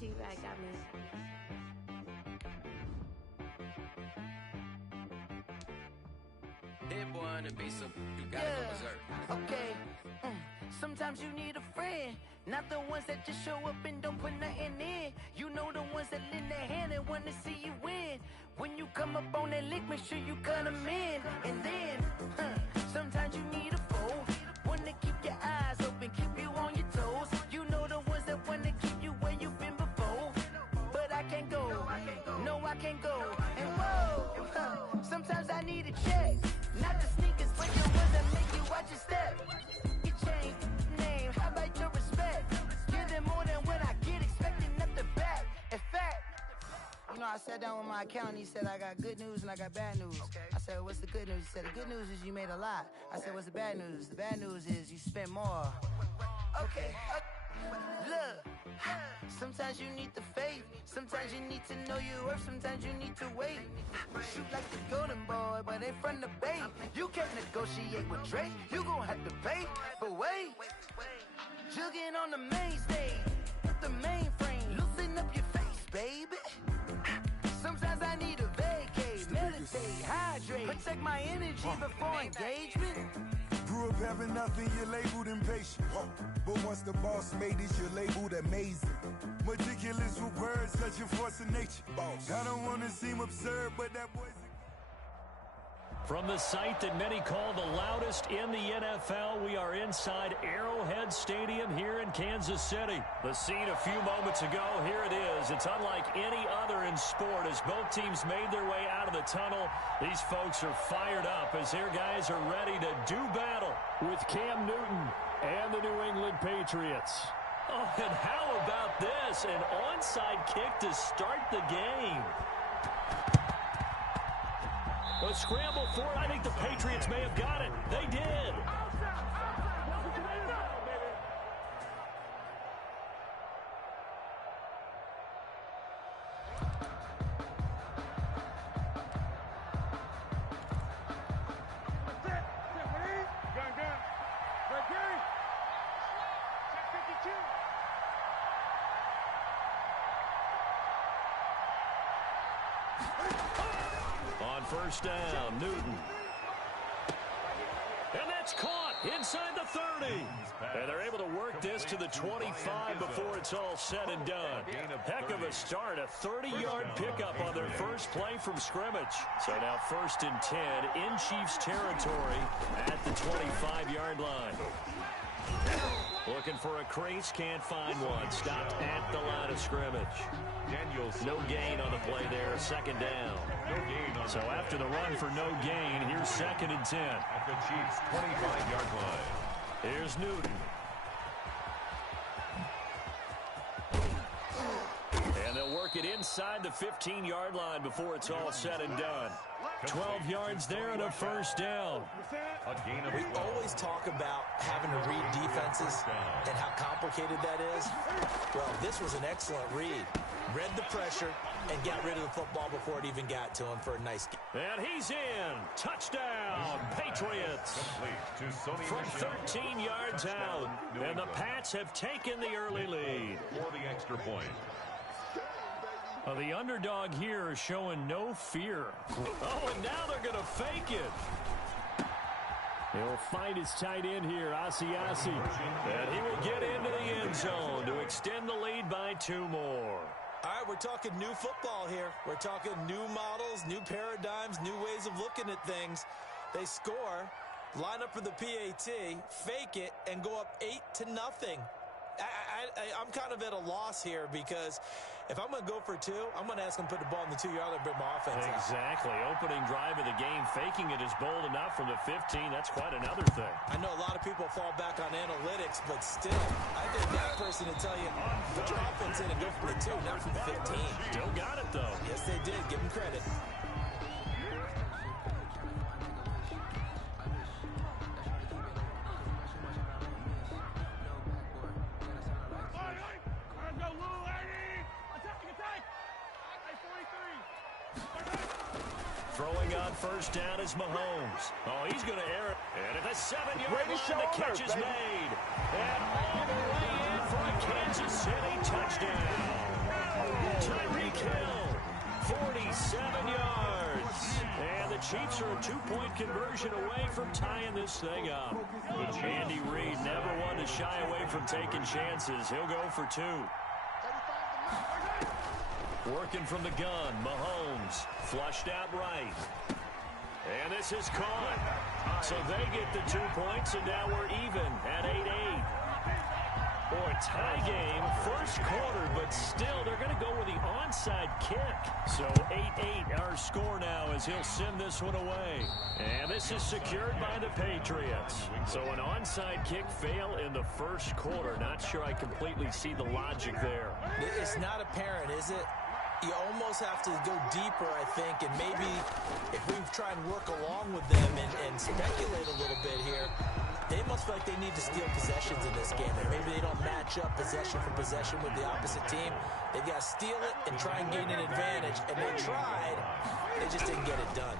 She like got me. Hit boy on the beat, so you gotta go berserk. Okay. Sometimes you need a friend, not the ones that just show up and don't put nothing in. You know the ones that lend their hand and want to see you win. When you come up on that lick, make sure you cut them in. And then, sometimes you need a foe, one to keep your eyes open, keep you on your toes. You know the ones that want to keep you where you've been before. But I can't go, no I can't go. And whoa, sometimes I need a check. Not the sneakers, but the ones that make you watch your step. Your chain, name, how about your respect? Give them more than what I get, expecting nothing back. In fact, you know, I sat down with my accountant, he said I got good news and I got bad news. I said, what's the good news? He said, the good news is you made a lot. I said, what's the bad news? The bad news is you spent more. Okay, look, sometimes you need the faith, sometimes you need to know your worth, sometimes you need to wait. Shoot like the golden boy, but ain't from the bay. You can't negotiate with Drake, you gon' have to pay. But wait, jugging on the main stage, the mainframe, loosen up your face, baby. Sometimes I need a vacate, meditate, hydrate, protect my energy before engagement. Grew up having nothing, you're labeled impatient. But once the boss made it, you're labeled amazing. Meticulous with words, such a force of nature. I don't want to seem absurd, but that boy's... From the site that many call the loudest in the NFL, we are inside Arrowhead Stadium here in Kansas City. The scene a few moments ago, here it is. It's unlike any other in sport as both teams made their way out of the tunnel. These folks are fired up as their guys are ready to do battle with Cam Newton and the New England Patriots. Oh, and how about this? An onside kick to start the game. A scramble for it. I think the Patriots may have got it. They did. On first down, Newton. And that's caught inside the 30. And they're able to work this to the 25 before it's all said and done. Heck of a start, a 30-yard pickup on their first play from scrimmage. So now first and 10 in Chiefs territory at the 25-yard line. Looking for a crease, can't find one. Stopped at the line of scrimmage. No gain on the play there, second down. So after the run for no gain, here's second and 10. At the Chiefs' 25-yard line. Here's Newton. And they'll work it inside the 15-yard line before it's all said and done. 12 yards there and a first down. We always talk about having to read defenses and how complicated that is. Well, this was an excellent read. Read the pressure and got rid of the football before it even got to him for a nice game. And he's in. Touchdown, Patriots. From 13 yards out. And the Pats have taken the early lead. For the extra point. The underdog here is showing no fear. Oh, and now they're going to fake it. He'll find his tight end here, Asiasi. And he will get into the end zone to extend the lead by 2 more. All right, we're talking new football here. We're talking new models, new paradigms, new ways of looking at things. They score, line up for the PAT, fake it, and go up 8-0. I'm kind of at a loss here because if I'm going to go for 2, I'm going to ask them to put the ball in the 2-yard line and bring my offense out. Exactly. Opening drive of the game, faking it is bold enough from the 15. That's quite another thing. I know a lot of people fall back on analytics, but still, I think that person to tell you, put your offense in and go for the 2, not from the 15. Still got it, though. Yes, they did. Give them credit. Throwing on first down is Mahomes. Oh, he's going to air it. And at the 7-yard line, the catch is made. And all the way in for a Kansas City touchdown. Tyreek Hill, 47 yards. And the Chiefs are a two-point conversion away from tying this thing up. Andy Reid never one to shy away from taking chances. He'll go for two. Working from the gun, Mahomes, flushed out right. And this is caught. So they get the 2 points, and now we're even at 8-8. Boy, tie game, first quarter, but still they're going to go with the onside kick. So 8-8 our score now as he'll send this one away. And this is secured by the Patriots. So an onside kick fail in the first quarter. Not sure I completely see the logic there. It's not apparent, is it? You almost have to go deeper, I think, and maybe if we try and work along with them and speculate a little bit here, they must feel like they need to steal possessions in this game. And maybe they don't match up possession for possession with the opposite team. They've got to steal it and try and gain an advantage. And they tried. They just didn't get it done.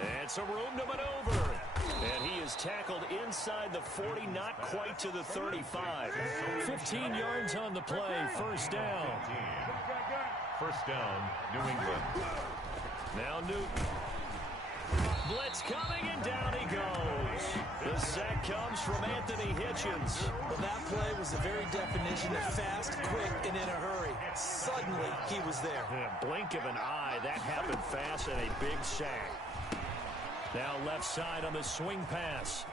And some room to maneuver. And he is tackled inside the 40, not quite to the 35. 15 yards on the play, first down. First down, New England. Now Newton. Blitz coming, and down he goes. The sack comes from Anthony Hitchens. Well, that play was the very definition of fast, quick, and in a hurry. Suddenly, he was there. In a blink of an eye, that happened fast, and a big sack. Now left side on the swing pass.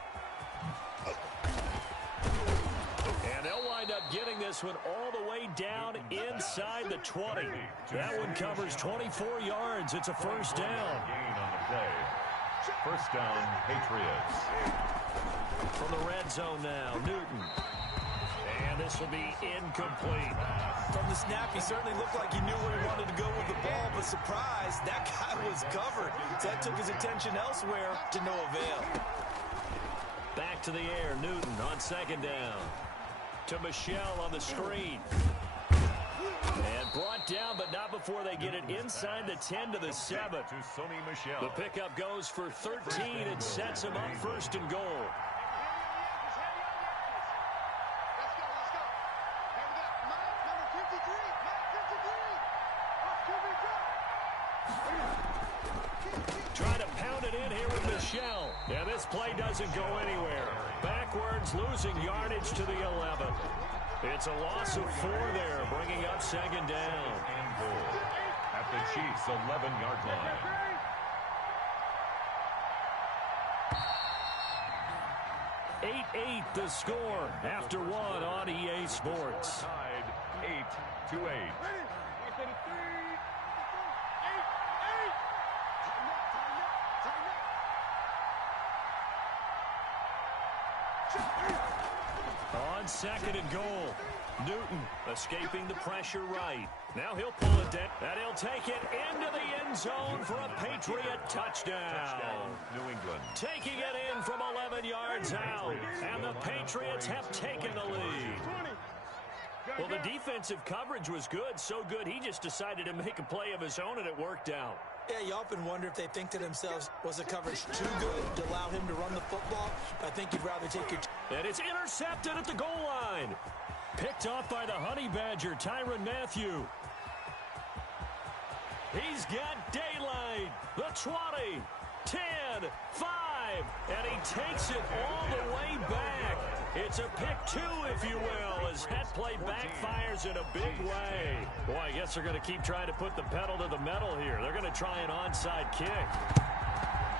And they'll wind up getting this one all the way down inside the 20. That one covers 24 yards. It's a first down. Gain on the play. First down, Patriots. From the red zone now, Newton. And this will be incomplete. From the snap, he certainly looked like he knew where he wanted to go with the ball, but surprise, that guy was covered. So that took his attention elsewhere to no avail. Back to the air, Newton on second down. To Michelle on the screen. And brought down, but not before they get it inside the 10 to the 7. To Sony Michel. The pickup goes for 13 and sets him up first and goal. Trying to pound it in here with Michelle. Yeah, this play doesn't go anywhere. Backwards, losing yardage to the 11. It's a loss of 4 there, bringing up second down. And goal at the Chiefs' 11-yard line. Eight the score after one on EA Sports. Tied 8-8. On second and goal, Newton escaping the pressure right. Now he'll pull it down, and he'll take it into the end zone for a Patriot touchdown. New England. Taking it in from 11 yards out, and the Patriots have taken the lead. Well, the defensive coverage was good, so good he just decided to make a play of his own, and it worked out. Yeah, you often wonder if they think to themselves, was the coverage too good to allow him to run the football? I think you'd rather take your... And it's intercepted at the goal line. Picked off by the Honey Badger, Tyrann Mathieu. He's got daylight. The 20, 10, 5, and he takes it all the way back. It's a pick 2, if you will, as that play backfires in a big way. Boy, I guess they're going to keep trying to put the pedal to the metal here. They're going to try an onside kick.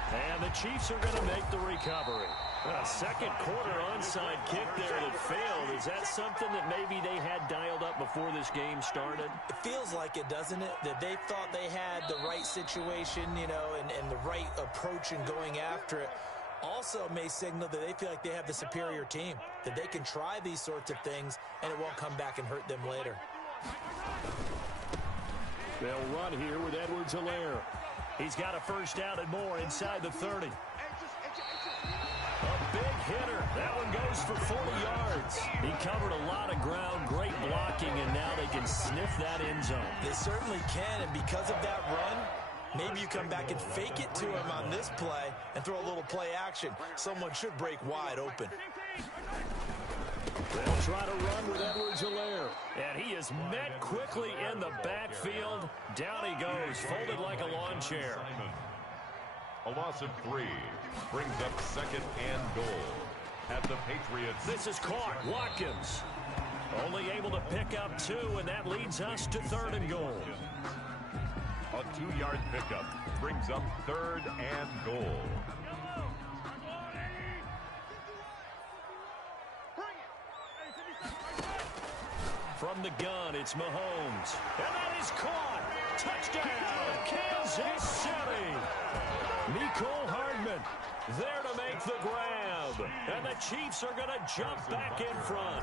And the Chiefs are going to make the recovery. A second quarter onside kick there that failed. Is that something that maybe they had dialed up before this game started? It feels like it, doesn't it? That they thought they had the right situation, you know, and the right approach in going after it. Also may signal that they feel like they have the superior team, that they can try these sorts of things and it won't come back and hurt them later. They'll run here with Edwards-Helaire. He's got a first down and more inside the 30. A big hitter. That one goes goes for 40 yards. He covered a lot of ground, great blocking, and now they can sniff that end zone. They certainly can, and because of that run, maybe you come back and fake it to him on this play and throw a little play action. Someone should break wide open. They'll try to run with Edwards-Helaire. And he is met quickly in the backfield. Down he goes, folded like a lawn chair. A loss of 3 brings up second and goal at the Patriots. This is caught. Watkins only able to pick up 2, and that leads us to third and goal. A 2-yard pickup brings up third and goal. From the gun, it's Mahomes. And that is caught. Touchdown, Kansas City. Mecole Hardman there to make the grab. And the Chiefs are going to jump back in front.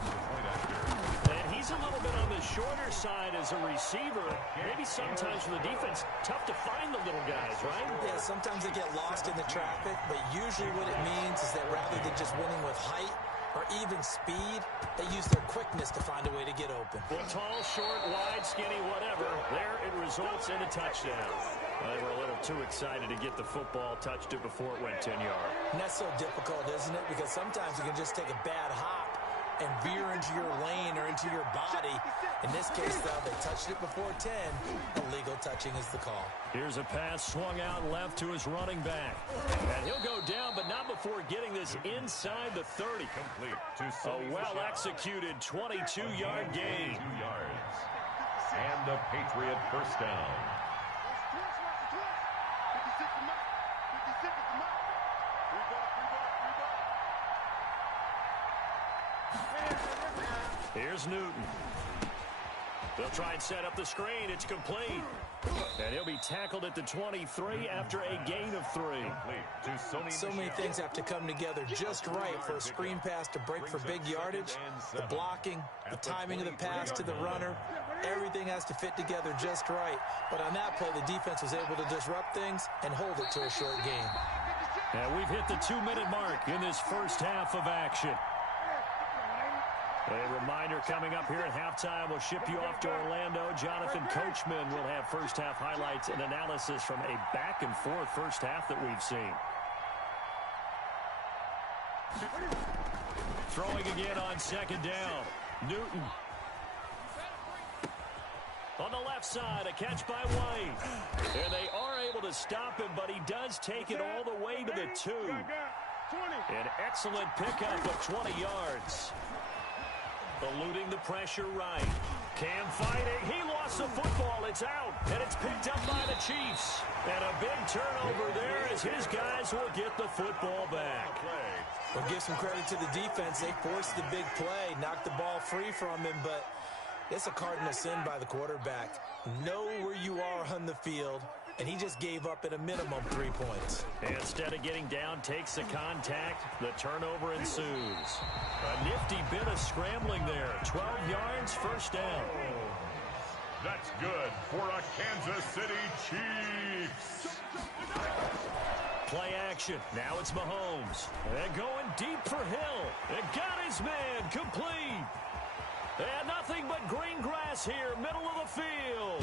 And he's a little bit on the shorter side as a receiver. Maybe sometimes for the defense, tough to find the little guys, right? Yeah, sometimes they get lost in the traffic, but usually what it means is that rather than just winning with height or even speed, they use their quickness to find a way to get open. Well, tall, short, wide, skinny, whatever. There it results in a touchdown. Well, they were a little too excited to get the football, touched it before it went 10 yards. And that's so difficult, isn't it? Because sometimes you can just take a bad hop and veer into your lane or into your body. In this case, though, they touched it before 10. Illegal touching is the call. Here's a pass swung out left to his running back. And he'll go down, but not before getting this inside the 30. Complete to a well-executed 22-yard gain. 2 yards. And a Patriot first down. Here's Newton. They'll try and set up the screen. It's complete. And he'll be tackled at the 23 after a gain of 3. So many things have to come together just right for a screen pass to break for big yardage. The blocking, the timing of the pass to the runner, everything has to fit together just right. But on that play, the defense was able to disrupt things and hold it to a short gain. And we've hit the 2-minute mark in this first half of action. A reminder coming up here at halftime, we'll ship you off to Orlando. Jonathan Coachman will have first-half highlights and analysis from a back-and-forth first half that we've seen. Throwing again on second down. Newton. On the left side, a catch by White. And they are able to stop him, but he does take it all the way to the 2. An excellent pickup of 20 yards. Eluding the pressure right. Cam fighting. He lost the football. It's out. And it's picked up by the Chiefs. And a big turnover there as his guys will get the football back. Well, give some credit to the defense. They forced the big play, knocked the ball free from him, but it's a cardinal sin by the quarterback. Know where you are on the field, and he just gave up at a minimum 3 points. And instead of getting down, takes the contact. The turnover ensues. A nifty bit of scrambling there. 12 yards, first down. That's good for a Kansas City Chiefs. Play action. Now it's Mahomes. And going deep for Hill. And got his man complete. And nothing but green grass here, middle of the field.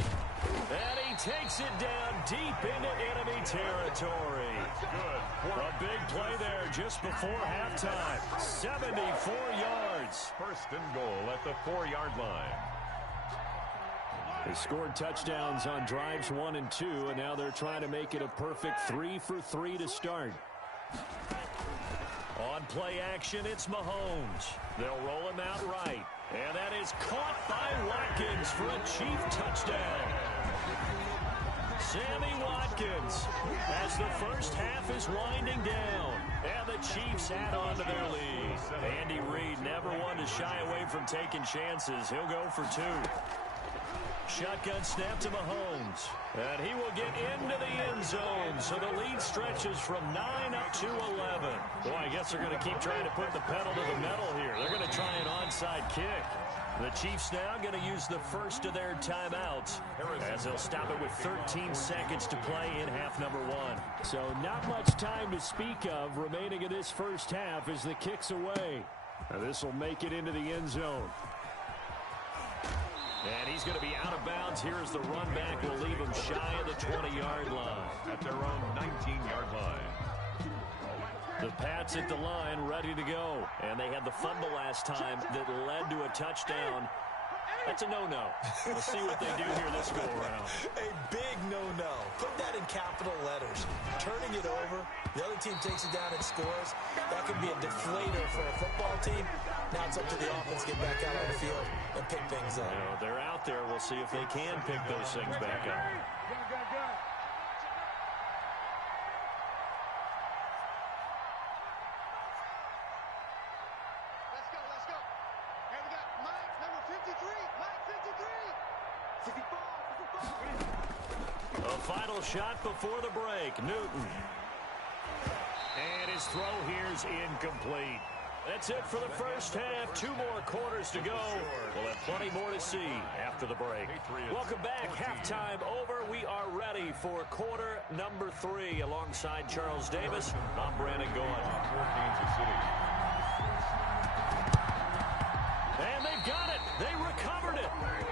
And he takes it down deep into enemy territory. Good. A big play there just before halftime. 74 yards. First and goal at the 4-yard line. They scored touchdowns on drives 1 and 2, and now they're trying to make it a perfect 3 for 3 to start. On play action, it's Mahomes. They'll roll him out right. And that is caught by Watkins for a Chief touchdown. Sammy Watkins as the first half is winding down. And the Chiefs add on to their lead. Andy Reid never one to shy away from taking chances. He'll go for 2. Shotgun snap to Mahomes. And he will get into the end zone. So the lead stretches from 9 up to 11. Boy, I guess they're going to keep trying to put the pedal to the metal here. They're going to try an onside kick. The Chiefs now going to use the first of their timeouts as they'll stop it with 13 seconds to play in half number 1. So not much time to speak of remaining in this first half as the kick's away. Now this will make it into the end zone. And he's going to be out of bounds. Here's the run back. Will leave him shy of the 20-yard line. At their own 19-yard line. The Pats at the line, ready to go. And they had the fumble last time that led to a touchdown. That's a no-no. We'll see what they do here this go-around. A big no-no. Put that in capital letters. Turning it over, the other team takes it down and scores. That could be a deflator for a football team. Now it's up to the offense to get back out on the field and pick things up. You know, they're out there. We'll see if they can pick those things back up. A final shot before the break. Newton. And his throw here's incomplete. That's it for the first half. 2 more quarters to go. We'll have plenty more to see after the break. Welcome back. Halftime over. We are ready for quarter number 3. Alongside Charles Davis, I'm Brandon Gaughan. And they've got it. They recovered it.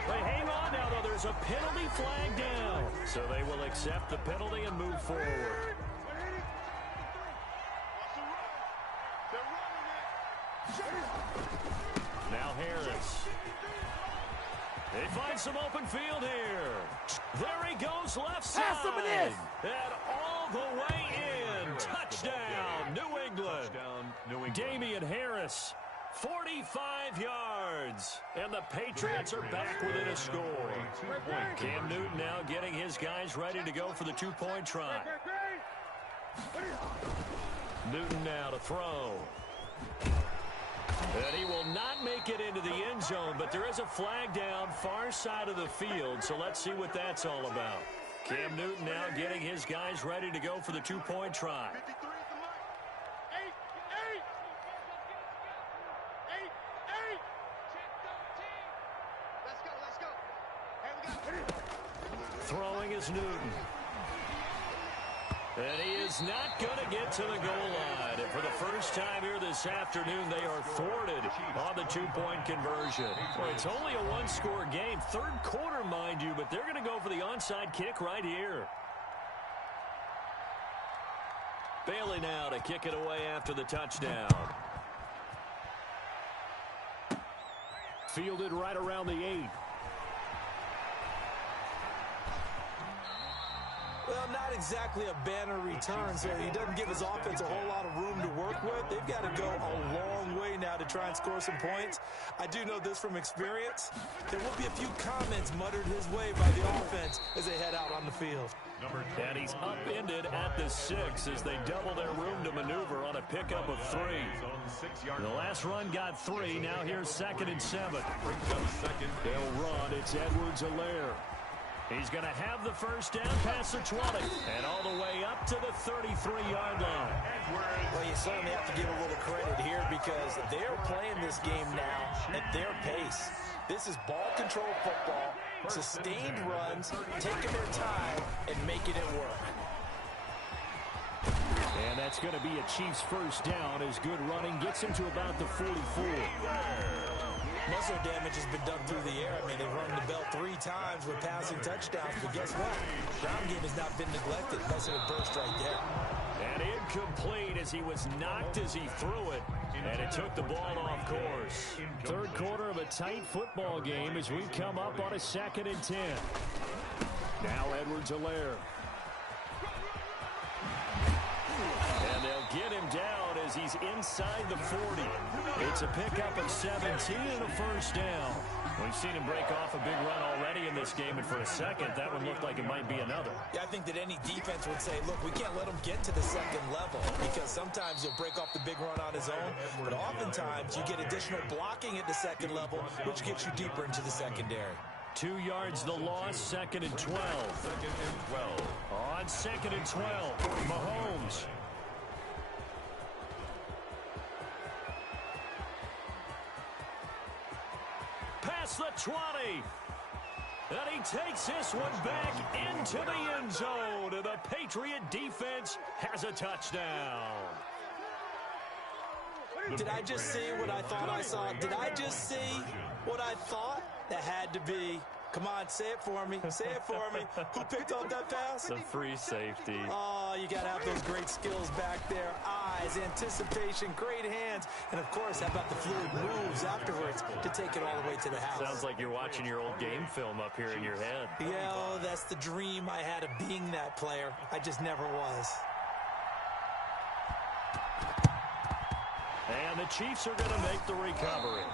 They hang on now, though. There's a penalty flag down. So they will accept the penalty and move forward. Now Harris. They find some open field here. There he goes, left side. And all the way in. Touchdown, New England. Damian Harris. 45 yards. And the Patriots are back within a score. Cam Newton now getting his guys ready to go for the 2-point try. Newton now to throw. And he will not make it into the end zone, but there is a flag down far side of the field, so let's see what that's all about. Cam Newton now getting his guys ready to go for the 2-point try. Throwing is Newton. And he is not going to get to the goal line. And for the first time here this afternoon, they are thwarted on the 2-point conversion. Well, it's only a 1-score game. 3rd quarter, mind you, but they're going to go for the onside kick right here. Bailey now to kick it away after the touchdown. Fielded right around the 8. Well, not exactly a banner return, so he doesn't give his offense a whole lot of room to work with. They've got to go a long way now to try and score some points. I do know this from experience. There will be a few comments muttered his way by the offense as they head out on the field. And he's upended at the 6 as they double their room to maneuver on a pickup of 3. The last run got 3. Now here's 2nd and 7. They'll run. It's Edwards-Helaire. He's going to have the first down past the 20 and all the way up to the 33-yard line. Well, you certainly have to give a little credit here because they're playing this game now at their pace. This is ball control football, sustained runs, taking their time and making it work. And that's going to be a Chiefs first down as good running gets him to about the 44. Most of the damage has been done through the air. I mean, they've rung the bell 3 times with passing touchdowns, but guess what? Ground game has not been neglected. That's a burst right there. And incomplete as he was knocked as he threw it, and it took the ball off course. 3rd quarter of a tight football game as we come up on a 2nd and 10. Now Edwards-Helaire. And they'll get him down as he's inside the 40. It's a pickup of 17 and a first down. We've seen him break off a big run already in this game, and for a second, that one looked like it might be another. Yeah, I think that any defense would say, look, we can't let him get to the 2nd level because sometimes he'll break off the big run on his own, but oftentimes you get additional blocking at the 2nd level, which gets you deeper into the secondary. 2 yards the loss, 2nd and 12. On 2nd and 12, Mahomes. Past the 20. And he takes this one back into the end zone. And the Patriot defense has a touchdown. Did I just see what I thought I saw? Did I just see what I thought? That had to be. Come on, say it for me. Say it for me. Who picked up that pass? The free safety. Oh, you got to have those great skills back there. Eyes, anticipation, great hands. And, of course, how about the fluid moves afterwards to take it all the way to the house? Sounds like you're watching your old game film up here in your head. Yeah, oh, that's the dream I had of being that player. I just never was. And the Chiefs are going to make the recovery.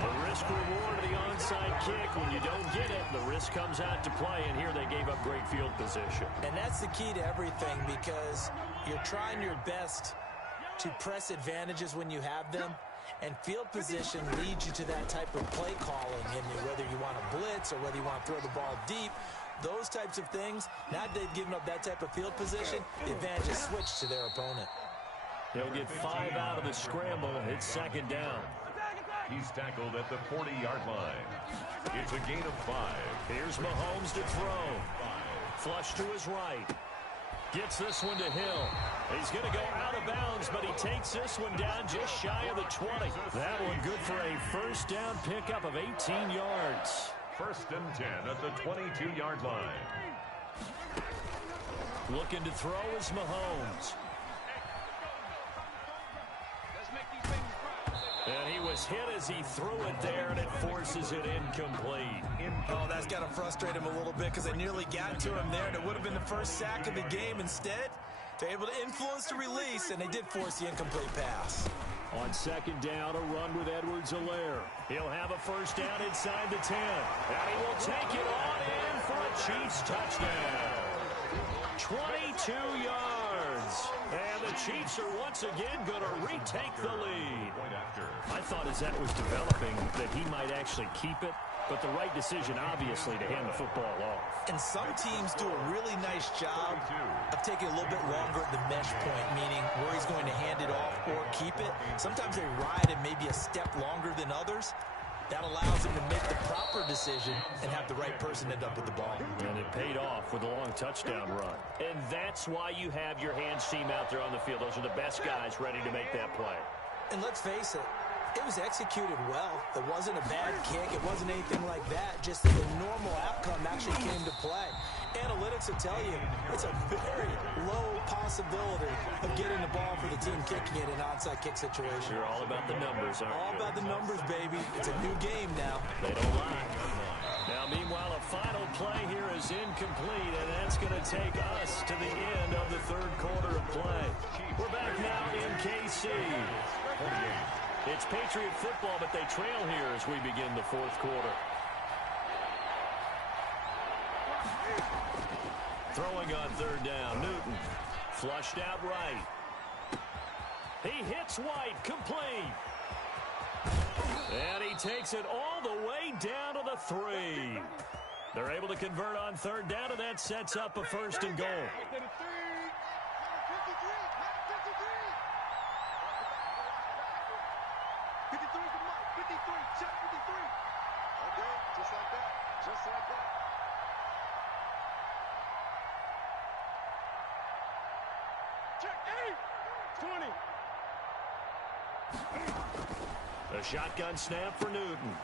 The risk-reward of the onside kick. When you don't get it, the risk comes out to play, and here they gave up great field position. And that's the key to everything, because you're trying your best to press advantages when you have them, and field position leads you to that type of play calling, and whether you want to blitz or whether you want to throw the ball deep, those types of things. Now that they've given up that type of field position, the advantage is switched to their opponent. They'll get 5 out of the scramble. It's second down. He's tackled at the 40-yard line. It's a gain of 5. Here's Mahomes to throw. Flush to his right. Gets this one to Hill. He's going to go out of bounds, but he takes this one down just shy of the 20. That one good for a first down pickup of 18 yards. First and 10 at the 22-yard line. Looking to throw is Mahomes. And he was hit as he threw it there, and it forces it incomplete. Oh, that's got to frustrate him a little bit, because they nearly got to him there, and it would have been the first sack of the game. Instead, they're able to influence the release, and they did force the incomplete pass. On second down, a run with Edwards-Helaire. He'll have a first down inside the 10. And he will take it on in for a Chiefs touchdown. 22 yards. And the Chiefs are once again going to retake the lead. I thought as that was developing that he might actually keep it, but the right decision, obviously, to hand the football off. And some teams do a really nice job of taking a little bit longer at the mesh point, meaning where he's going to hand it off or keep it. Sometimes they ride it maybe a step longer than others. That allows him to make the proper decision and have the right person end up with the ball. And it paid off with a long touchdown run. And that's why you have your hands team out there on the field. Those are the best guys ready to make that play. And let's face it, it was executed well. It wasn't a bad kick. It wasn't anything like that. Just the normal outcome actually came to play. Analytics will tell you it's a very low possibility of getting the ball for the team kicking it in an onside kick situation. You're all about the numbers, aren't you? All about the numbers, baby. It's a new game now. They don't lie. Now, meanwhile, a final play here is incomplete, and that's going to take us to the end of the third quarter of play. We're back now in KC. It's Patriot football, but they trail here as we begin the fourth quarter. Throwing on third down, Newton. Flushed out right. He hits White, complete. And he takes it all the way down to the 3. They're able to convert on third down, and that sets up a first and goal. A shotgun snap for Newton.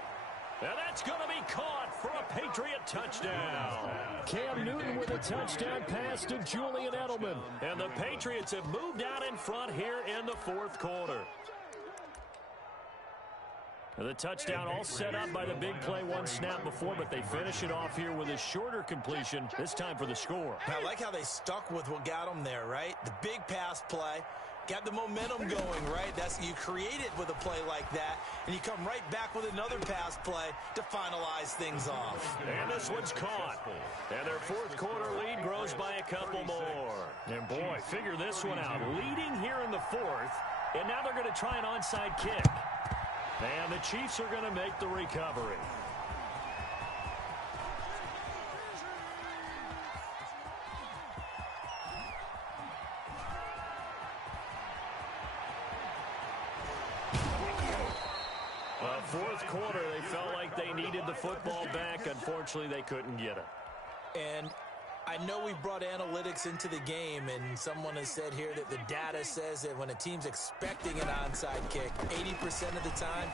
And that's going to be caught for a Patriot touchdown. Cam Newton with a touchdown pass to Julian Edelman. And the Patriots have moved out in front here in the fourth quarter. The touchdown all set up by the big play one snap before, but they finish it off here with a shorter completion, this time for the score. I like how they stuck with what got them there, right? The big pass play. Got the momentum going, right? You create it with a play like that, and you come right back with another pass play to finalize things off. And this one's caught. And their fourth quarter lead grows by a couple more. And boy, figure this one out. Leading here in the fourth, and now they're going to try an onside kick. And the Chiefs are going to make the recovery. Fourth quarter, they felt like they needed the football back. Unfortunately, they couldn't get it. And I know we brought analytics into the game, and someone has said here that the data says that when a team's expecting an onside kick, 80% of the time,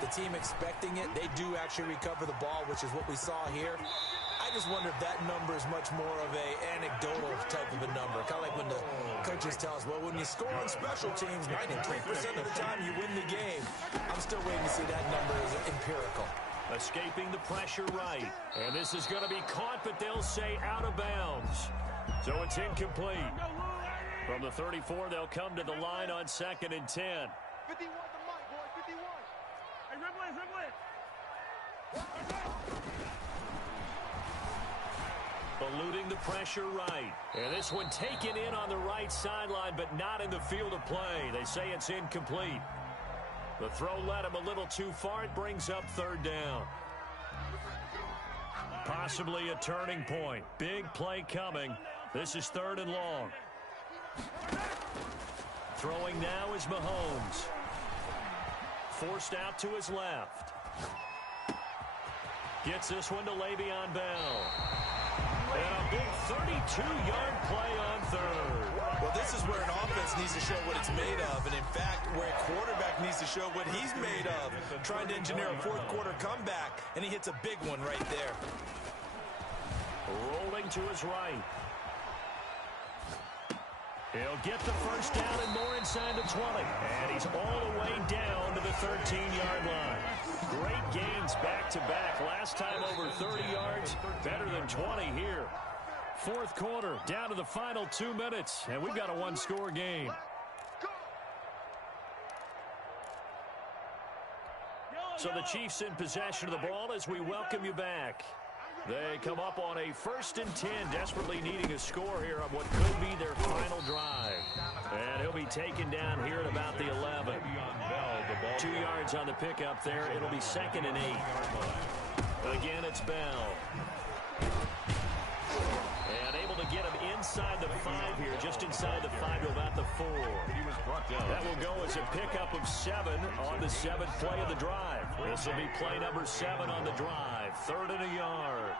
the team expecting it, they do actually recover the ball, which is what we saw here. I just wonder if that number is much more of a anecdotal type of a number. Kind of like when the coaches tell us, well, when you score on special teams, 93% of the time you win the game. I'm still waiting to see that number as empirical. Escaping the pressure right. And this is going to be caught, but they'll say out of bounds. So it's incomplete. From the 34, they'll come to the line on 2nd and 10. 51 the mic, boy, 51. Hey, Eluding the pressure right. And this one taken in on the right sideline, but not in the field of play. They say it's incomplete. The throw led him a little too far. It brings up 3rd down. Possibly a turning point. Big play coming. This is 3rd and long. Throwing now is Mahomes. Forced out to his left. Gets this one to Le'Veon Bell. And a big 32-yard play on 3rd. Well, this is where an offense needs to show what it's made of. And, in fact, where a quarterback needs to show what he's made of. Trying to engineer a 4th-quarter comeback, and he hits a big one right there. Rolling to his right. He'll get the first down and more inside the 20. And he's all the way down to the 13-yard line. Great gains back-to-back. Last time over 30 yards. Better than 20 here. 4th quarter, down to the final 2 minutes. And we've got a one-score game. So the Chiefs in possession of the ball as we welcome you back. They come up on a 1st and 10, desperately needing a score here on what could be their final drive. And he'll be taken down here at about the 11. 2 yards on the pickup there. It'll be 2nd and 8. Again, it's Bell. And able to get him inside the 5 here, just inside the 5 to about the 4. That will go as a pickup of 7 on the 7th play of the drive. This will be play number 7 on the drive. 3rd and a yard.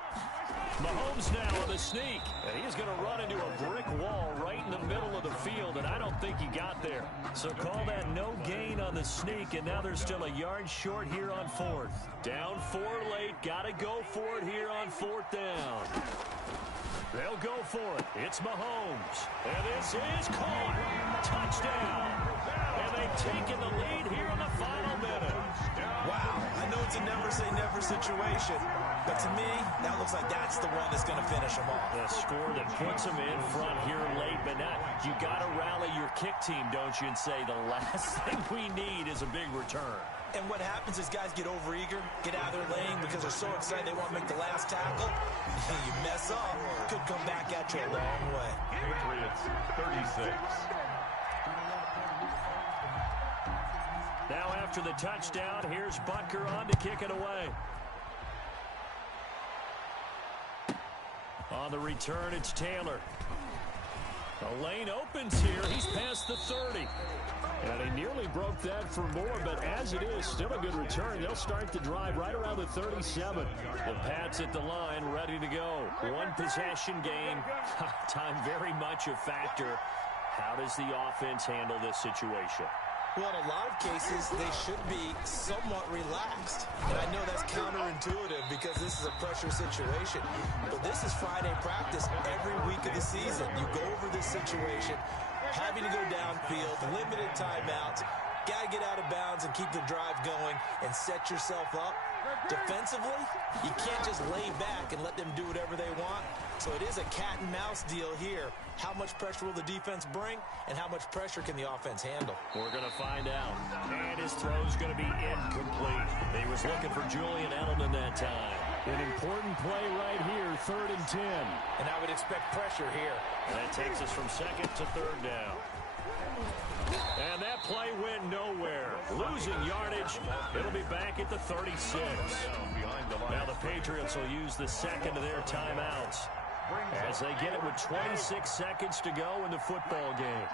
Mahomes now on the sneak. And he's going to run into a brick wall right in the middle of the field, and I don't think he got there. So call that no gain on the sneak, and now they're still a yard short here on 4th. Down 4 late. Got to go for it here on 4th down. They'll go for it. It's Mahomes. And this is caught. Touchdown. And they've taken the lead here in the final minute. Wow. I know it's a never-say-never situation, but to me, that looks like that's the one that's going to finish them off. The score that puts them in front here late, but now you got to rally your kick team, don't you, and say the last thing we need is a big return. And what happens is guys get overeager, get out of their lane because they're so excited they want to make the last tackle. You mess up, could come back at you a long way. Patriots 36. Now after the touchdown, here's Butker on to kick it away. On the return, it's Taylor. The lane opens here. He's past the 30. And he nearly broke that for more, but as it is, still a good return. They'll start the drive right around the 37. The Pats at the line, ready to go. One possession game. Time very much a factor. How does the offense handle this situation? Well, in a lot of cases, they should be somewhat relaxed. And I know that's counterintuitive because this is a pressure situation. But this is Friday practice every week of the season. You go over this situation, having to go downfield, limited timeouts, got to get out of bounds and keep the drive going and set yourself up. Defensively, you can't just lay back and let them do whatever they want. So it is a cat and mouse deal here. How much pressure will the defense bring, and how much pressure can the offense handle? We're going to find out. And his throw's going to be incomplete. He was looking for Julian Edelman that time. An important play right here, 3rd and 10. And I would expect pressure here. And that takes us from 2nd to 3rd down. And that play went nowhere. Losing yardage. It'll be back at the 36. Now the Patriots will use the 2nd of their timeouts as they get it with 26 seconds to go in the football game.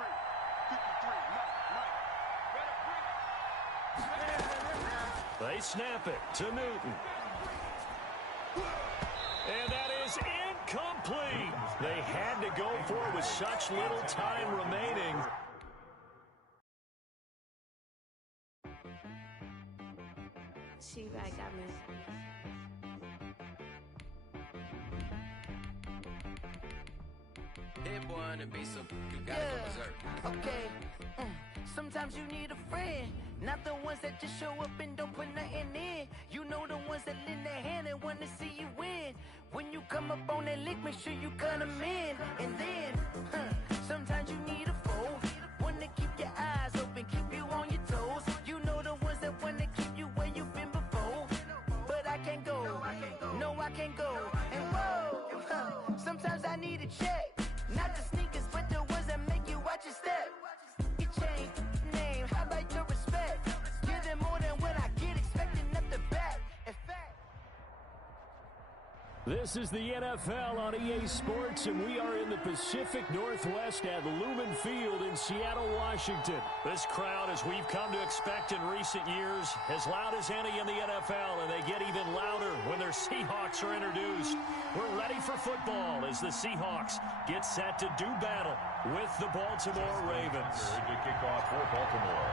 They snap it to Newton. And that is incomplete. such little time remaining. She right got me. Hit one and be some, you gotta go berserk. Okay. Sometimes you need a friend, not the ones that just show up and don't put nothing in. You know the ones that lend their hand and want to see you win. When you come up on that lick, make sure you cut them in. And then, sometimes you need a foe, one to keep your eyes open, keep you on your toes. You know the ones that want to keep you where you've been before. But I can't go, no I can't go. And whoa, sometimes I need a check. Not the sneakers, but the ones that make you watch your step. Your chain, name, how about your respect? Give them more than what I get, expecting up the back. In fact, this is the NFL on EA Sports, and we are in the Pacific Northwest at Lumen Field in Seattle, Washington. This crowd, as we've come to expect in recent years, as loud as any in the NFL, and they get even louder when their Seahawks are introduced. We're ready for football as the Seahawks get set to do battle with the Baltimore Ravens. To kick off for Baltimore.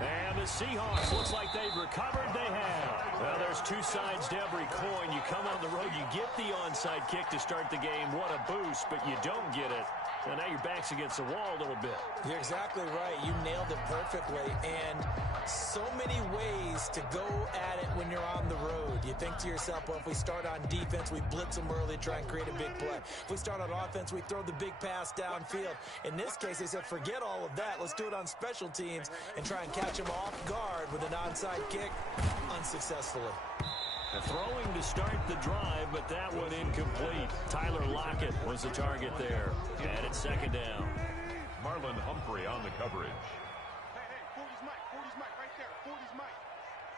And the Seahawks, looks like they've recovered. They have. Well, there's two sides to every coin. You come on the road, you get the onside kick to start the game. What a boost, but you don't get it. And now your back's against the wall a little bit. You're exactly right. You nailed it perfectly. And so many ways to go at it when you're on the road. You think to yourself, well, if we start on defense, we blitz them early, try and create a big play. If we start on offense, we throw the big pass downfield. In this case, they said, forget all of that. Let's do it on special teams and try and catch them off guard with an onside kick unsuccessfully. Throwing to start the drive, but that one incomplete. Tyler Lockett was the target there. And it's second down. Marlon Humphrey on the coverage. Hey, 40's Mike right there. 40's Mike.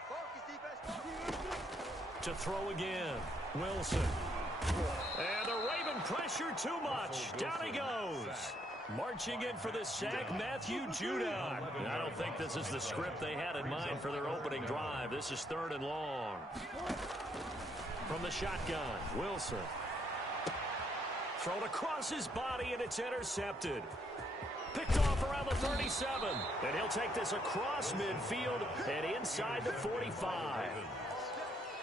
Focus, defense. To throw again, Wilson. And the Raven pressure too much. Down he goes. Marching in for the sack, Matthew Judon. I don't think this is the script they had in mind for their opening drive. This is 3rd and long. From the shotgun, Wilson. Thrown across his body, and it's intercepted. Picked off around the 37. And he'll take this across midfield and inside the 45.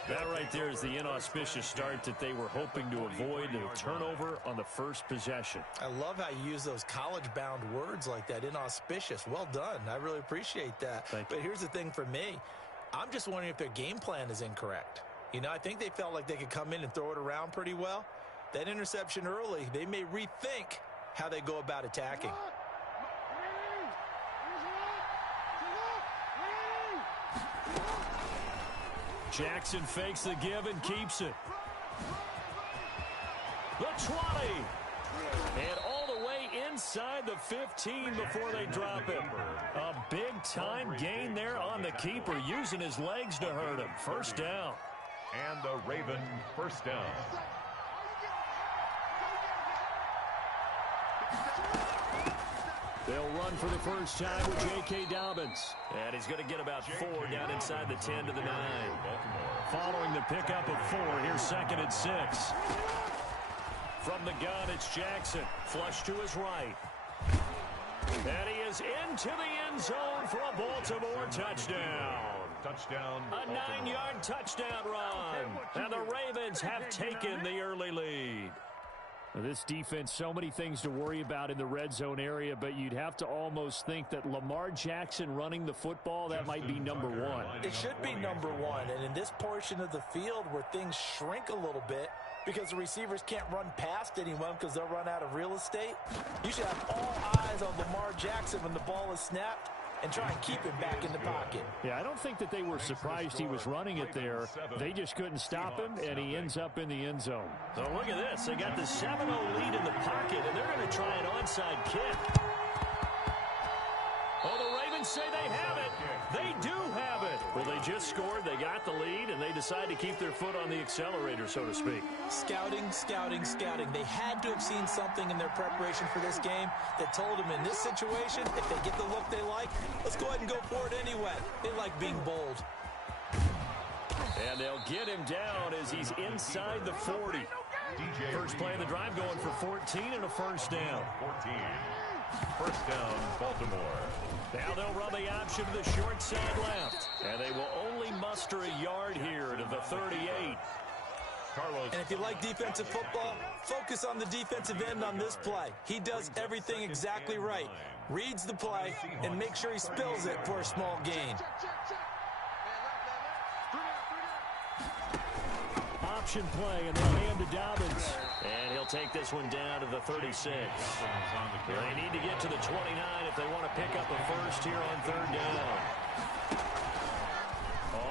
That right there is the inauspicious start that they were hoping to avoid, and a turnover on the first possession. I love how you use those college-bound words like that, inauspicious. Well done. I really appreciate that. But here's the thing for me. I'm just wondering if their game plan is incorrect. You know, I think they felt like they could come in and throw it around pretty well. That interception early, they may rethink how they go about attacking. Jackson fakes the give and keeps it. The 20. And all the way inside the 15 before they drop it. A big-time gain there on the keeper, using his legs to hurt him. First down. And the Raven first down. They'll run for the first time with J.K. Dobbins. And he's going to get about 4 down inside the 10 to the 9. Following the pickup of 4, here's 2nd and 6. From the gun, it's Jackson. Flush to his right. And he is into the end zone for a Baltimore touchdown. Touchdown. A 9-yard touchdown run. And the Ravens have taken the early lead. This defense, so many things to worry about in the red zone area, but you'd have to almost think that Lamar Jackson running the football, that might be number 1. It should be number 1, and in this portion of the field where things shrink a little bit because the receivers can't run past anyone because they'll run out of real estate, you should have all eyes on Lamar Jackson when the ball is snapped and try and keep him back in the pocket. Yeah, I don't think that they were surprised he was running it there. They just couldn't stop him, and he ends up in the end zone. So look at this. They got the 7-0 lead in the pocket, and they're going to try an onside kick. Oh, the Ravens say they have it. They do have it. Well, they just scored. They got the lead, and they decide to keep their foot on the accelerator, so to speak. Scouting, scouting, scouting. They had to have seen something in their preparation for this game that told them in this situation, if they get the look they like, let's go ahead and go for it anyway. They like being bold. And they'll get him down as he's inside the 40. First play of the drive going for 14 and a first down. 14. First down, Baltimore. Now they'll run the option to the short side left. And they will only muster a yard here to the 38. Carlos. And if you like defensive football, focus on the defensive end on this play. He does everything exactly right. Reads the play and make sure he spills it for a small gain. Option play, and they'll hand to Dobbins. And he'll take this one down to the 36. They need to get to the 29 if they want to pick up a first here on third down.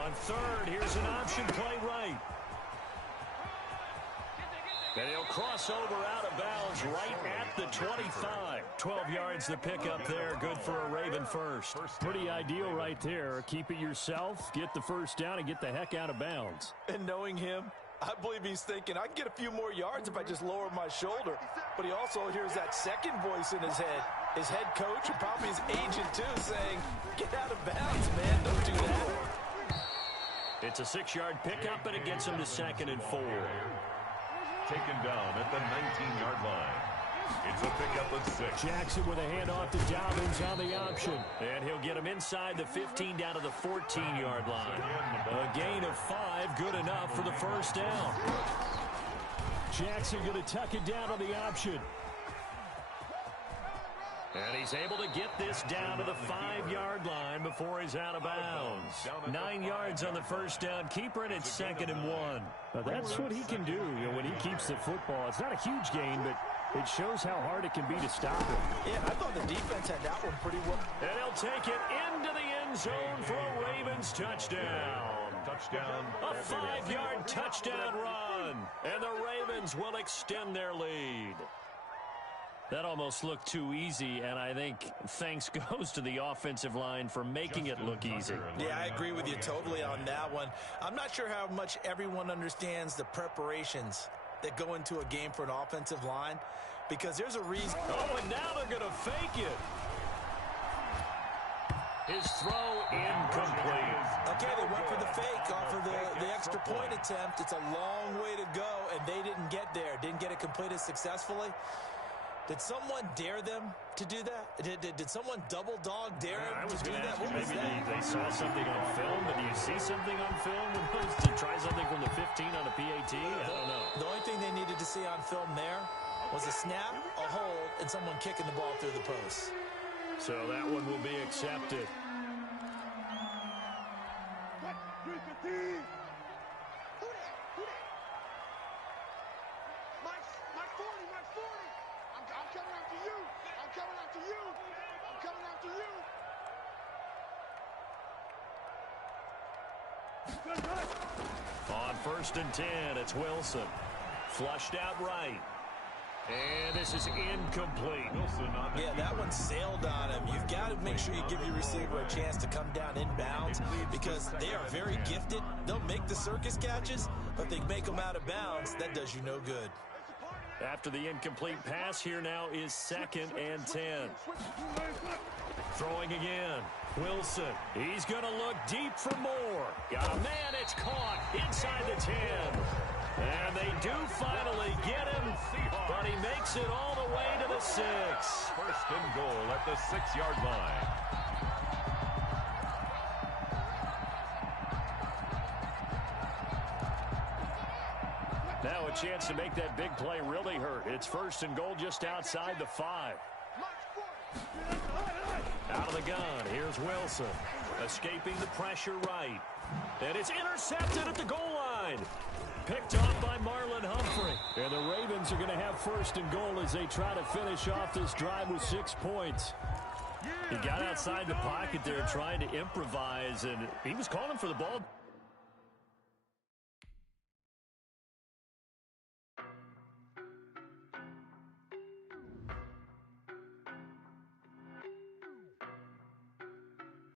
On third, here's an option play right. And he'll cross over out of bounds right at the 25. 12 yards to pick up there. Good for a Raven first. Pretty ideal right there. Keep it yourself, get the first down, and get the heck out of bounds. And knowing him, I believe he's thinking, I can get a few more yards if I just lower my shoulder. But he also hears that second voice in his head. His head coach and probably his agent, too, saying, get out of bounds, man. Don't do that. It's a 6-yard pickup, and it gets him to 2nd and 4. Taken down at the 19-yard line. It's a pickup of 6. Jackson with a handoff to Dobbins on the option. And he'll get him inside the 15 down to the 14-yard line. A gain of 5, good enough for the first down. Jackson going to tuck it down on the option. And he's able to get this down to the 5-yard line before he's out of bounds. 9 yards on the first down keeper, and it's 2nd and 1. Now that's what he can do, when he keeps the football. It's not a huge gain, but it shows how hard it can be to stop him. Yeah, I thought the defense had that one pretty well. And he'll take it into the end zone for a Ravens touchdown. Touchdown. A 5-yard touchdown run. And the Ravens will extend their lead. That almost looked too easy, and I think thanks goes to the offensive line for making it look easy. Yeah, I agree with you totally on that one. I'm not sure how much everyone understands the preparations that go into a game for an offensive line, because there's a reason. Oh, and now they're going to fake it. His throw incomplete. Okay, they went for the fake off of the extra point attempt. It's a long way to go, and they didn't get there. Didn't get it completed successfully. Did someone dare them to do that? Did someone double dog dare them to do that? What was that? They saw something on film, but do you see something on film to try something from the 15 on a PAT? I don't know. The only thing they needed to see on film there was a snap, a hold, and someone kicking the ball through the post. So that one will be accepted. On 1st and 10, it's Wilson. Flushed out right. And this is incomplete. Yeah, that one sailed on him. You've got to make sure you give your receiver a chance to come down inbounds because they are very gifted. They'll make the circus catches, but if they make them out of bounds, that does you no good. After the incomplete pass, here now is 2nd and 10. Throwing again. Wilson. He's going to look deep for more. Got a man. It's caught inside the 10. And they do finally get him, but he makes it all the way to the 6. First and goal at the 6-yard line. Now a chance to make that big play really hurt. It's 1st and goal just outside the 5. Out of the gun, here's Wilson. Escaping the pressure right. And it's intercepted at the goal line. Picked off by Marlon Humphrey. And the Ravens are going to have 1st and goal as they try to finish off this drive with 6 points. He got outside the pocket there trying to improvise, and he was calling for the ball.